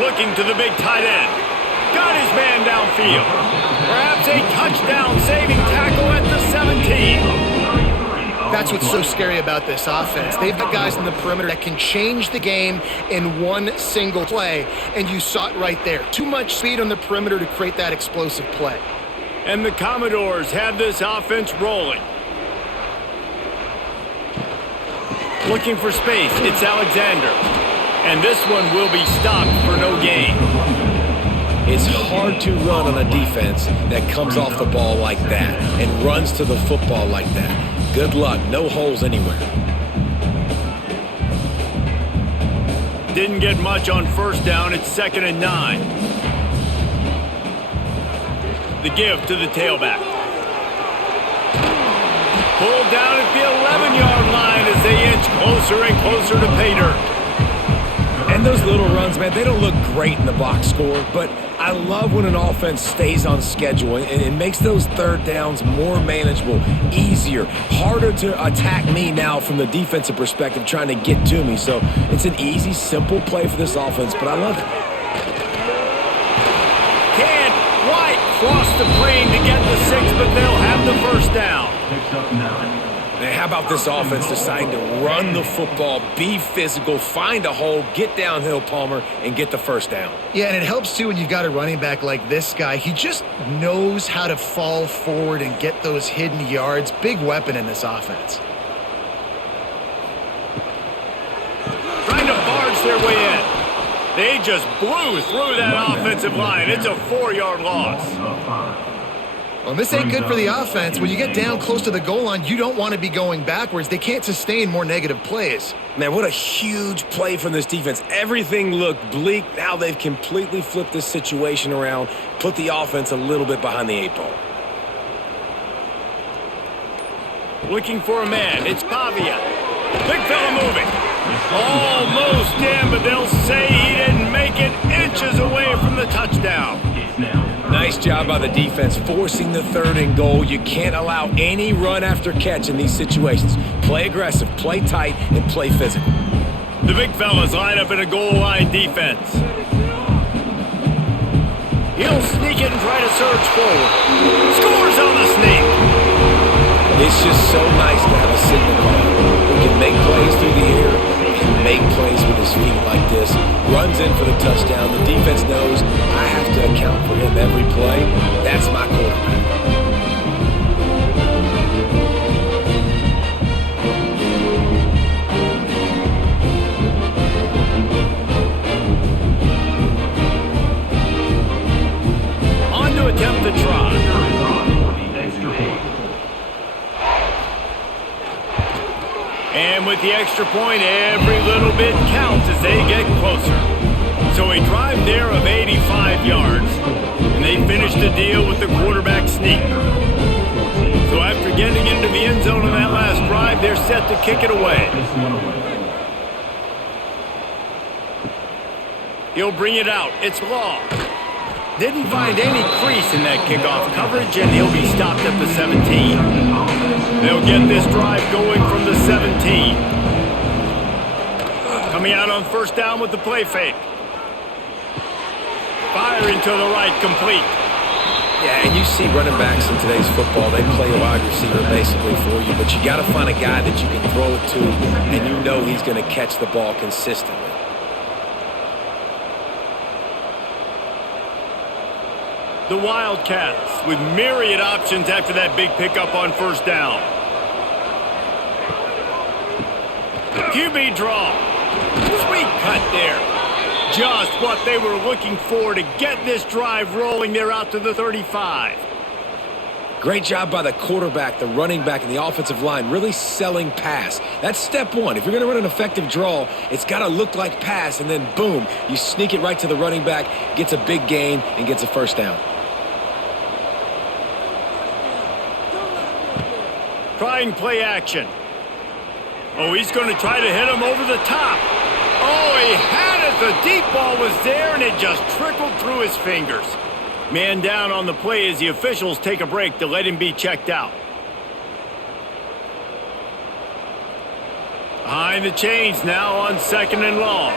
Looking to the big tight end. Got his man downfield. Perhaps a touchdown-saving tackle at the 17. That's what's so scary about this offense. They've got guys in the perimeter that can change the game in one single play, and you saw it right there. Too much speed on the perimeter to create that explosive play. And the Commodores have this offense rolling. Looking for space, it's Alexander. And this one will be stopped for no gain. It's hard to run on a defense that comes off the ball like that and runs to the football like that. Good luck. No holes anywhere. Didn't get much on first down. It's 2nd and 9. The give to the tailback. Pulled down at the 11-yard line as they inch closer and closer to pay dirt. And those little runs, man, they don't look great in the box score, but I love when an offense stays on schedule and it makes those third downs more manageable, easier, harder to attack me now from the defensive perspective trying to get to me. So it's an easy, simple play for this offense, but I love it. Can't quite cross the plane to get the 6, but they'll have the first down. Picks up 9. Man, how about this offense deciding to run the football, be physical, find a hole, get downhill, Palmer, and get the first down? Yeah, and it helps, too, when you've got a running back like this guy. He just knows how to fall forward and get those hidden yards. Big weapon in this offense. Trying to barge their way in. They just blew through that offensive line. It's a 4-yard loss. Well, this ain't good for the offense. When you get down close to the goal line, you don't want to be going backwards. They can't sustain more negative plays. Man, what a huge play from this defense. Everything looked bleak. Now they've completely flipped this situation around, put the offense a little bit behind the 8 ball. Looking for a man. It's Pavia. Big fella moving. Almost in, but they'll say he didn't make it, inches away from the touchdown. Nice job by the defense forcing the 3rd and goal. You can't allow any run after catch in these situations. Play aggressive, play tight, and play physical. The big fellas line up in a goal line defense. He'll sneak it and try to surge forward. Scores on the sneak. It's just so nice to have a signal caller who can make plays through the air and make plays with his feet like this. Runs in for the touchdown. The defense knows I have to account for him every play. That's my quarterback. On to attempt the try. And with the extra point, every little bit counts as they get closer. So a drive there of 85 yards, and they finish the deal with the quarterback sneak. So after getting into the end zone on that last drive, they're set to kick it away. He'll bring it out. It's long. Didn't find any crease in that kickoff coverage, and he'll be stopped at the 17. They'll get this drive going from the 17. Coming out on first down with the play fake. Firing to the right, complete. Yeah, and you see running backs in today's football, they play a wide receiver basically for you, but you got to find a guy that you can throw it to, and you know he's going to catch the ball consistently. The Wildcats with myriad options after that big pickup on first down. QB draw. Sweet cut there. Just what they were looking for to get this drive rolling. They're out to the 35. Great job by the quarterback, the running back, and the offensive line, really selling pass. That's step one. If you're going to run an effective draw, it's got to look like pass, and then boom, you sneak it right to the running back, gets a big gain, and gets a first down. Trying play action. Oh, he's going to try to hit him over the top. Oh, he had it. The deep ball was there, and it just trickled through his fingers. Man down on the play as the officials take a break to let him be checked out. Behind the chains now on 2nd and long.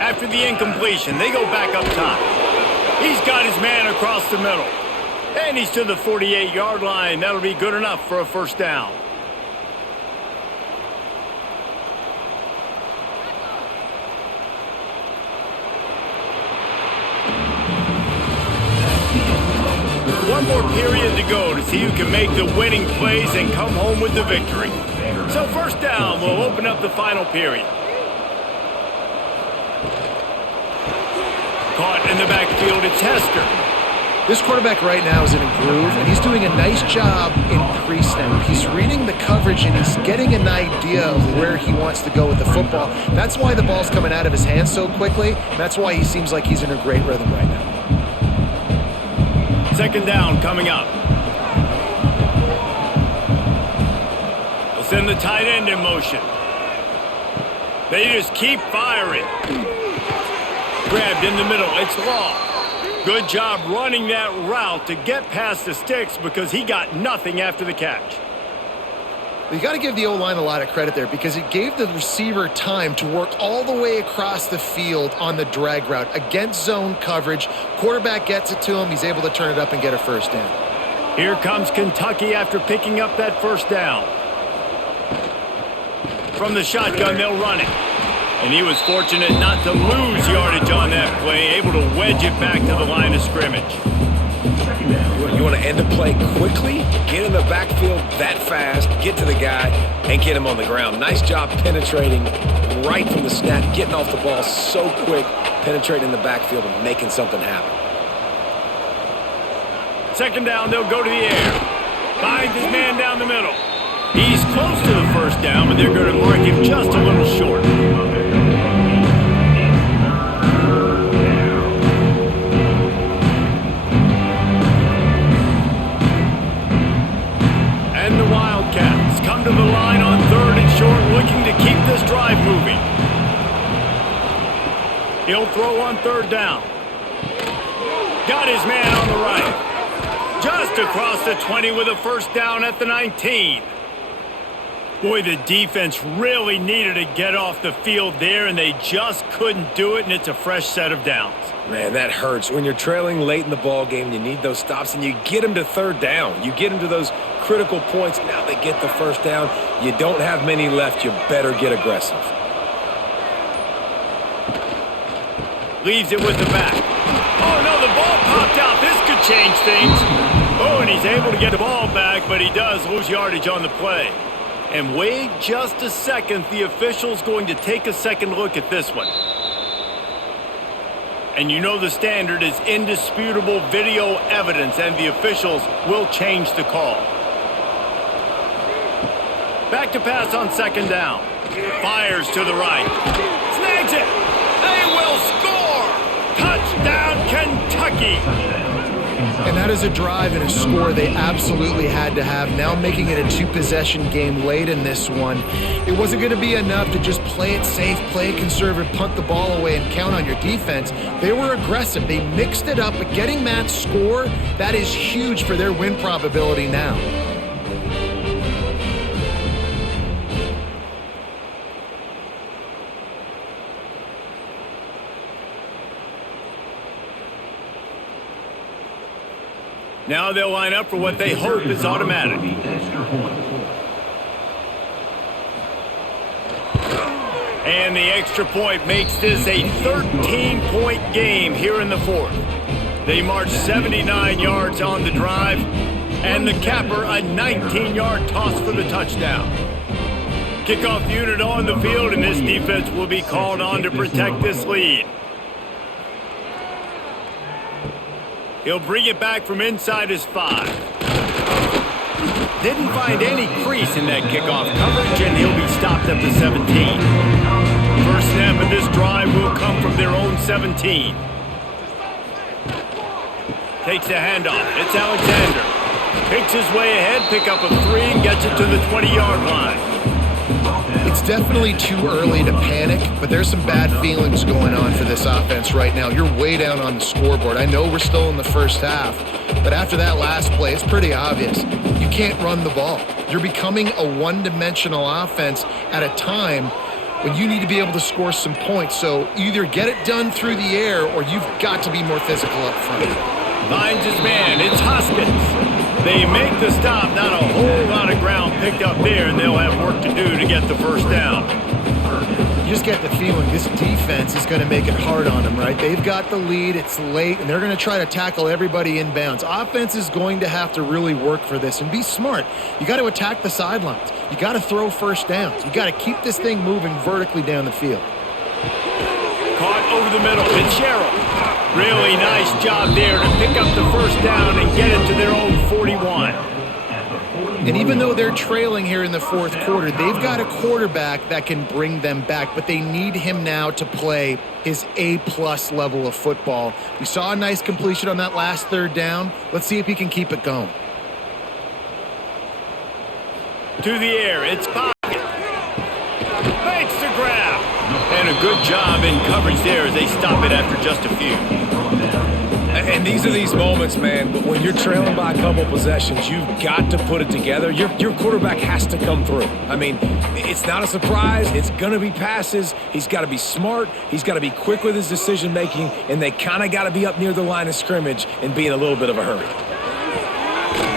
After the incompletion, they go back up top. He's got his man across the middle. And he's to the 48-yard line. That'll be good enough for a first down. One more period to go to see who can make the winning plays and come home with the victory. So first down will open up the final period. Caught in the backfield, it's Hester. This quarterback right now is in a groove, and he's doing a nice job in pre-snap. He's reading the coverage, and he's getting an idea of where he wants to go with the football. That's why the ball's coming out of his hands so quickly. That's why he seems like he's in a great rhythm right now. 2nd down coming up. They'll send the tight end in motion. They just keep firing. Grabbed in the middle. It's Law. Good job running that route to get past the sticks because he got nothing after the catch. You got to give the O-line a lot of credit there because it gave the receiver time to work all the way across the field on the drag route against zone coverage. Quarterback gets it to him. He's able to turn it up and get a first down. Here comes Kentucky after picking up that first down. From the shotgun, they'll run it. And he was fortunate not to lose yardage on that play, able to wedge it back to the line of scrimmage. You want to end the play quickly, get in the backfield that fast, get to the guy, and get him on the ground. Nice job penetrating right from the snap, getting off the ball so quick, penetrating the backfield and making something happen. 2nd down, they'll go to the air. Finds his man down the middle. He's close to the first down, but they're going to mark him just a little short. And the Wildcats come to the line on 3rd and short, looking to keep this drive moving. He'll throw on 3rd down. Got his man on the right. Just across the 20 with a first down at the 19. Boy, the defense really needed to get off the field there, and they just couldn't do it, and it's a fresh set of downs. Man, that hurts. When you're trailing late in the ball game, you need those stops, and you get them to 3rd down. You get them to those critical points. Now they get the first down. You don't have many left. You better get aggressive. Leaves it with the back. Oh, no, the ball popped out. This could change things. Oh, and he's able to get the ball back, but he does lose yardage on the play. And wait just a second. The official's going to take a second look at this one. And you know the standard is indisputable video evidence, and the officials will change the call. Back to pass on 2nd down. Fires to the right. Snags it. They will score. Touchdown, Kentucky. And that is a drive and a score they absolutely had to have. Now making it a 2-possession game late in this one. It wasn't going to be enough to just play it safe, play it conservative, punt the ball away, and count on your defense. They were aggressive. They mixed it up, but getting that score, that is huge for their win probability now. Now they'll line up for what they hope is automatic. And the extra point makes this a 13-point game here in the 4th. They march 79 yards on the drive, and the capper a 19-yard toss for the touchdown. Kickoff unit on the field, and this defense will be called on to protect this lead. He'll bring it back from inside his 5. Didn't find any crease in that kickoff coverage, and he'll be stopped at the 17. First snap of this drive will come from their own 17. Takes the handoff. It's Alexander. Picks his way ahead, pick up a 3, and gets it to the 20-yard line. It's definitely too early to panic, but there's some bad feelings going on for this offense right now. You're way down on the scoreboard. I know we're still in the first half, but after that last play, it's pretty obvious. You can't run the ball. You're becoming a one-dimensional offense at a time when you need to be able to score some points. So either get it done through the air or you've got to be more physical up front. Finds his man. It's Hoskins. They make the stop. Not a whole lot of ground picked up there, and they'll have work to do to get the first down. You just get the feeling this defense is going to make it hard on them, right? They've got the lead. It's late, and they're going to try to tackle everybody inbounds. Offense is going to have to really work for this and be smart. You got to attack the sidelines. You got to throw first downs. You got to keep this thing moving vertically down the field. Caught over the middle. It's Sherrill. Really nice job there to pick up the first down and get it to their own 41. And even though they're trailing here in the fourth quarter, they've got a quarterback that can bring them back, but they need him now to play his A-plus level of football. We saw a nice completion on that last third down. Let's see if he can keep it going. To the air. It's Pocket. Makes the grab. And a good job in coverage there as they stop it after just a few. And these are these moments, man, but when you're trailing by a couple possessions, you've got to put it together. Your quarterback has to come through. I mean, it's not a surprise. It's going to be passes. He's got to be smart. He's got to be quick with his decision-making, and they kind of got to be up near the line of scrimmage and be in a little bit of a hurry.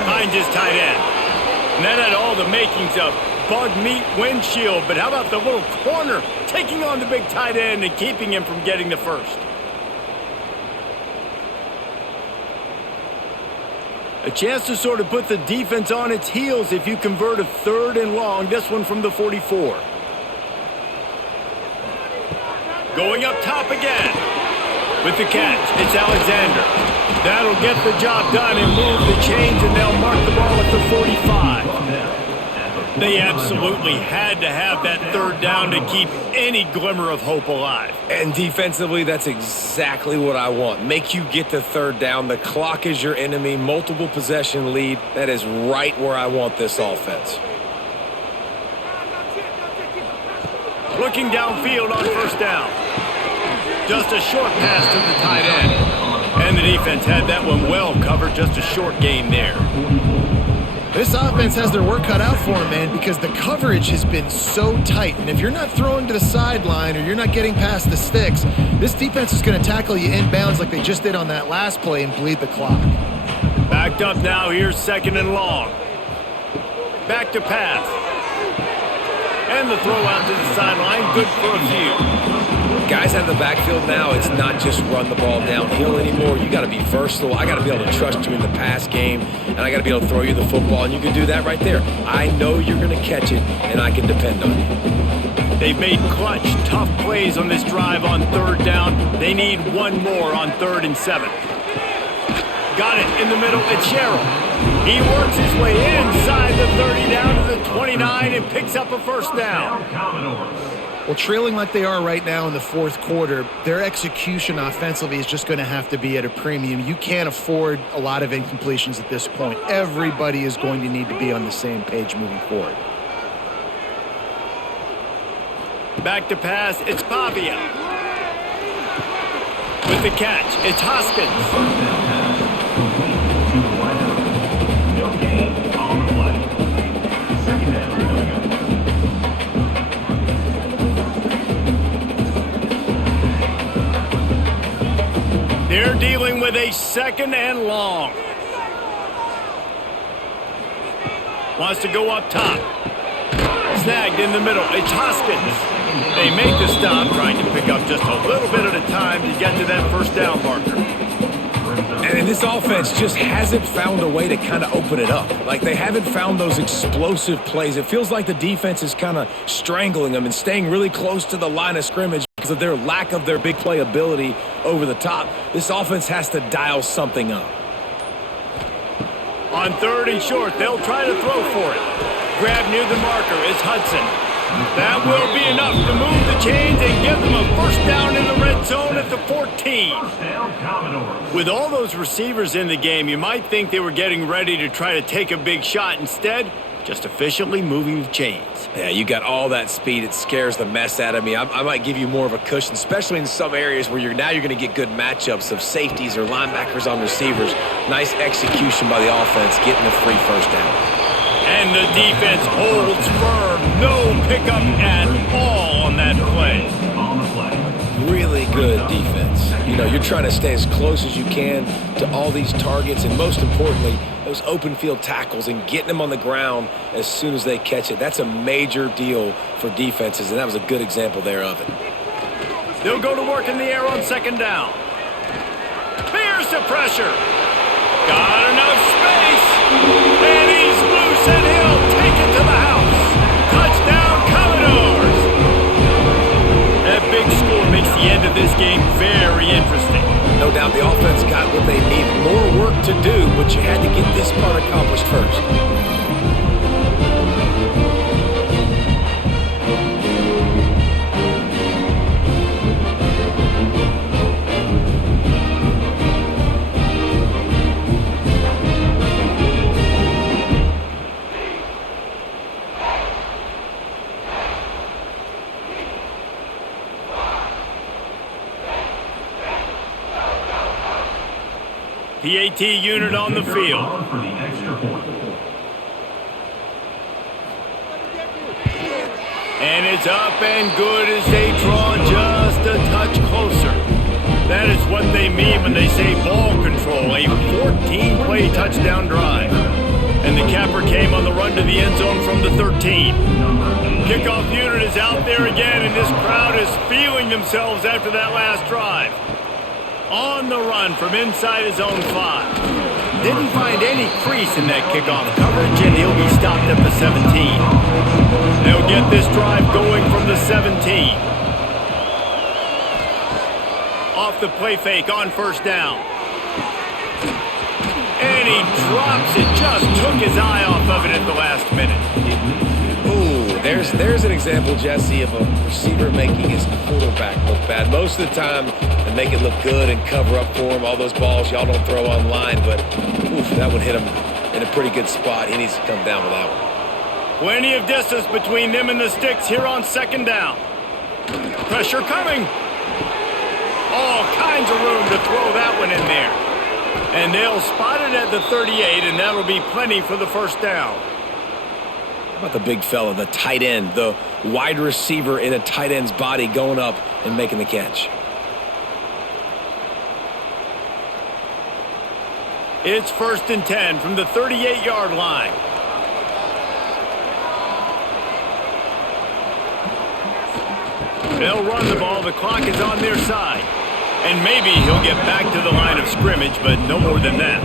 Finds his tight end. And that had all the makings of bug meat windshield, but how about the little corner taking on the big tight end and keeping him from getting the first? A chance to sort of put the defense on its heels if you convert a 3rd and long, this one from the 44. Going up top again. With the catch, it's Alexander. That'll get the job done and move the chains, and they'll mark the ball at the 45. They absolutely had to have that 3rd down to keep any glimmer of hope alive. And defensively, that's exactly what I want. Make you get the 3rd down. The clock is your enemy. Multiple possession lead. That is right where I want this offense. Looking downfield on first down. Just a short pass to the tight end. And the defense had that one well covered. Just a short gain there. This offense has their work cut out for them, man, because the coverage has been so tight. And if you're not throwing to the sideline or you're not getting past the sticks, this defense is going to tackle you inbounds like they just did on that last play and bleed the clock. Backed up now. Here's 2nd and long. Back to pass. And the throw out to the sideline. Good for a few. Guys out of the backfield now, it's not just run the ball downhill anymore. You got to be versatile. I got to be able to trust you in the pass game, and I got to be able to throw you the football, and you can do that right there. I know you're going to catch it, and I can depend on you. They've made clutch, tough plays on this drive on 3rd down. They need one more on 3rd and 7. Got it in the middle. It's Sherrill. He works his way inside the 30 down to the 29 and picks up a first down. Well, trailing like they are right now in the fourth quarter, their execution offensively is just going to have to be at a premium. You can't afford a lot of incompletions at this point. Everybody is going to need to be on the same page moving forward. Back to pass, it's Pavia. With the catch, it's Hoskins. They're dealing with a 2nd and long. Wants to go up top. Snagged in the middle. It's Hoskins. They make the stop, trying to pick up just a little bit at a time to get to that first down marker. And this offense just hasn't found a way to kind of open it up. Like, they haven't found those explosive plays. It feels like the defense is kind of strangling them and staying really close to the line of scrimmage because of their lack of their big play ability over the top. This offense has to dial something up. On 3rd and short, they'll try to throw for it. Grab near the marker is Hudson. That will be enough to move the chains and give them a first down in the red zone at the 14. With all those receivers in the game, you might think they were getting ready to try to take a big shot. Instead, just efficiently moving the chains. Yeah, you got all that speed. It scares the mess out of me. I might give you more of a cushion, especially in some areas where you're going to get good matchups of safeties or linebackers on receivers. Nice execution by the offense, getting the free first down. And the defense holds firm. No pickup at all on that play. Really good defense. You know, you're trying to stay as close as you can to all these targets, and most importantly, those open field tackles and getting them on the ground as soon as they catch it. That's a major deal for defenses, and that was a good example there of it. They'll go to work in the air on 2nd down. Fears the pressure. Got enough space. And he's loose, and he'll take it to the house. Touchdown, Commodores. That big score makes the end of this game very interesting. No doubt the offense got what they needed. More work to do, but you had to get this part accomplished first. PAT unit on the field. And it's up and good as they draw just a touch closer. That is what they mean when they say ball control, a 14-play touchdown drive. And the capper came on the run to the end zone from the 13. Kickoff unit is out there again, and this crowd is feeling themselves after that last drive. On the run from inside his own 5. Didn't find any crease in that kickoff coverage, and he'll be stopped at the 17. They'll get this drive going from the 17. Off the play fake on 1st down. And he drops it, just took his eye off of it at the last minute. Ooh, there's an example, Jesse, of a receiver making his quarterback look bad. Most of the time, they make it look good and cover up for him. All those balls y'all don't throw online, but oof, that would hit him in a pretty good spot. He needs to come down with that one. Plenty of distance between them and the sticks here on 2nd down. Pressure coming. All kinds of room to throw that one in there. And they'll spot it at the 38, and that'll be plenty for the first down. How about the big fella, the tight end, the wide receiver in a tight end's body going up and making the catch? It's 1st and 10 from the 38-yard line. They'll run the ball. The clock is on their side. And maybe he'll get back to the line of scrimmage, but no more than that.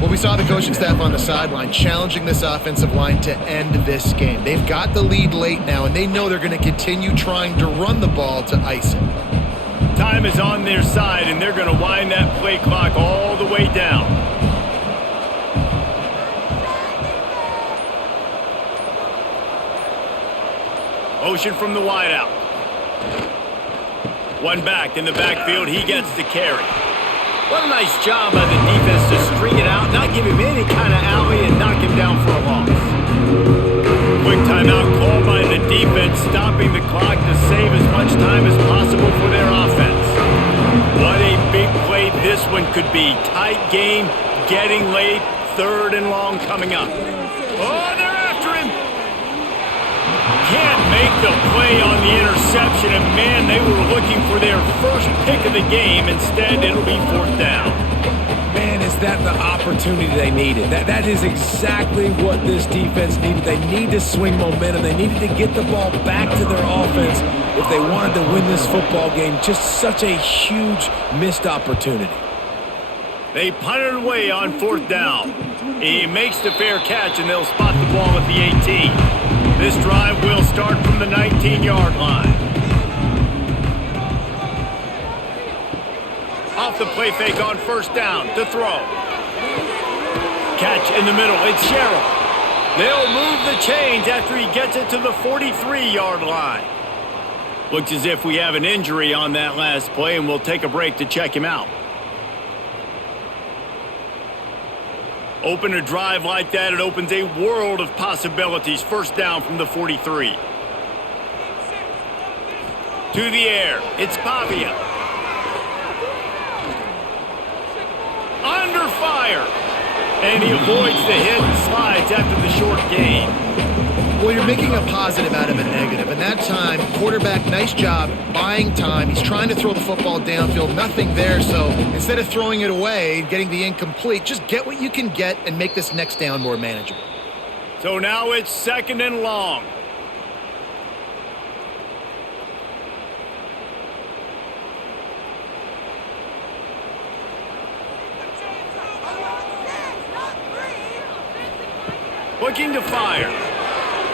Well, we saw the coaching staff on the sideline challenging this offensive line to end this game. They've got the lead late now, and they know they're going to continue trying to run the ball to ice it. Time is on their side, and they're going to wind that play clock all the way down. Motion from the wideout. One back in the backfield. He gets the carry. What a nice job by the defense to string it out, not give him any kind of alley, and knock him down for a loss. Quick timeout called by the defense, stopping the clock to save as much time as possible for their offense. What a big play this one could be. Tight game, getting late, 3rd and long coming up. Oh, they're after him. Can't make the play on the interception, and man, they were looking for their first pick of the game. Instead, it'll be 4th down. Man, is that the opportunity they needed? That is exactly what this defense needed. They need to swing momentum. They needed to get the ball back to their offense if they wanted to win this football game. Just such a huge missed opportunity. They punt it away on 4th down. He makes the fair catch, and they'll spot the ball at the 18. This drive will start from the 19-yard line. Off the play fake on 1st down to throw. catch in the middle. It's Sherrill. They'll move the chains after he gets it to the 43-yard line. Looks as if we have an injury on that last play, and we'll take a break to check him out. Open a drive like that, it opens a world of possibilities. First down from the 43. To the air, it's Pavia. Under fire. And he avoids the hit and slides after the short gain. Well, you're making a positive out of a negative. And that time, quarterback, nice job buying time. He's trying to throw the football downfield. Nothing there. So instead of throwing it away, getting the incomplete, just get what you can get and make this next down more manageable. So now it's 2nd and long. Looking to fire.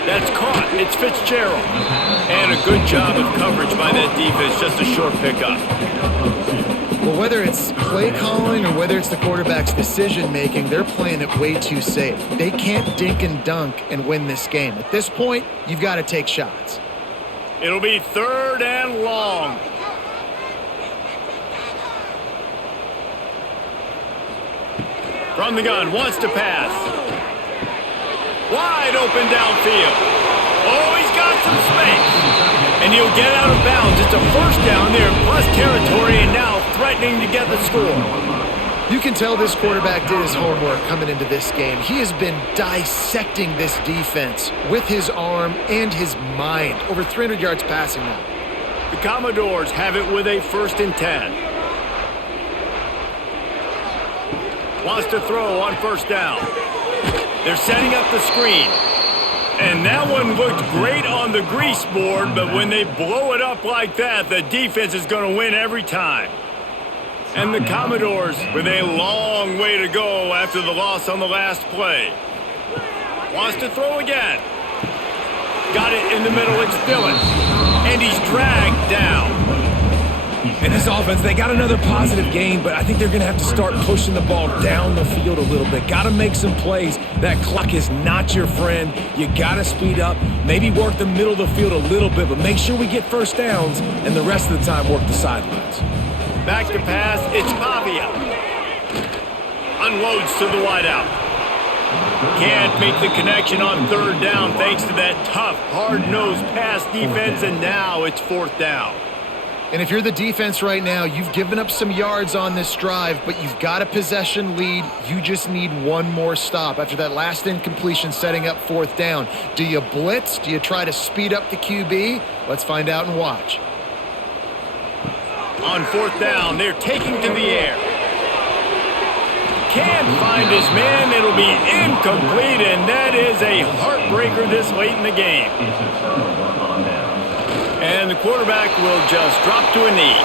That's caught. It's Fitzgerald. And a good job of coverage by that defense. Just a short pickup. Well, whether it's play calling or whether it's the quarterback's decision making, they're playing it way too safe. They can't dink and dunk and win this game. At this point, you've got to take shots. It'll be 3rd and long. From the gun, wants to pass. Wide open downfield. Oh, he's got some space. And he'll get out of bounds. It's a first down there, plus territory, and now threatening to get the score. You can tell this quarterback did his homework coming into this game. He has been dissecting this defense with his arm and his mind. Over 300 yards passing now. The Commodores have it with a 1st and 10. Wants to throw on 1st down. They're setting up the screen. And that one looked great on the grease board, but when they blow it up like that, the defense is going to win every time. And the Commodores with a long way to go after the loss on the last play. Wants to throw again. Got it in the middle, it's Dillon. And he's dragged down. In this offense, they got another positive game, but I think they're going to have to start pushing the ball down the field a little bit. Got to make some plays. That clock is not your friend. You got to speed up, maybe work the middle of the field a little bit, but make sure we get first downs, and the rest of the time work the sidelines. Back to pass, it's Pavia. Unloads to the wideout. Can't make the connection on 3rd down thanks to that tough, hard-nosed pass defense, and now it's 4th down. And if you're the defense right now, you've given up some yards on this drive, but you've got a possession lead. You just need one more stop after that last incompletion setting up 4th down. Do you blitz? Do you try to speed up the QB? Let's find out and watch. On 4th down, they're taking to the air. Can't find his man. It'll be incomplete, and that is a heartbreaker this late in the game. And the quarterback will just drop to a knee.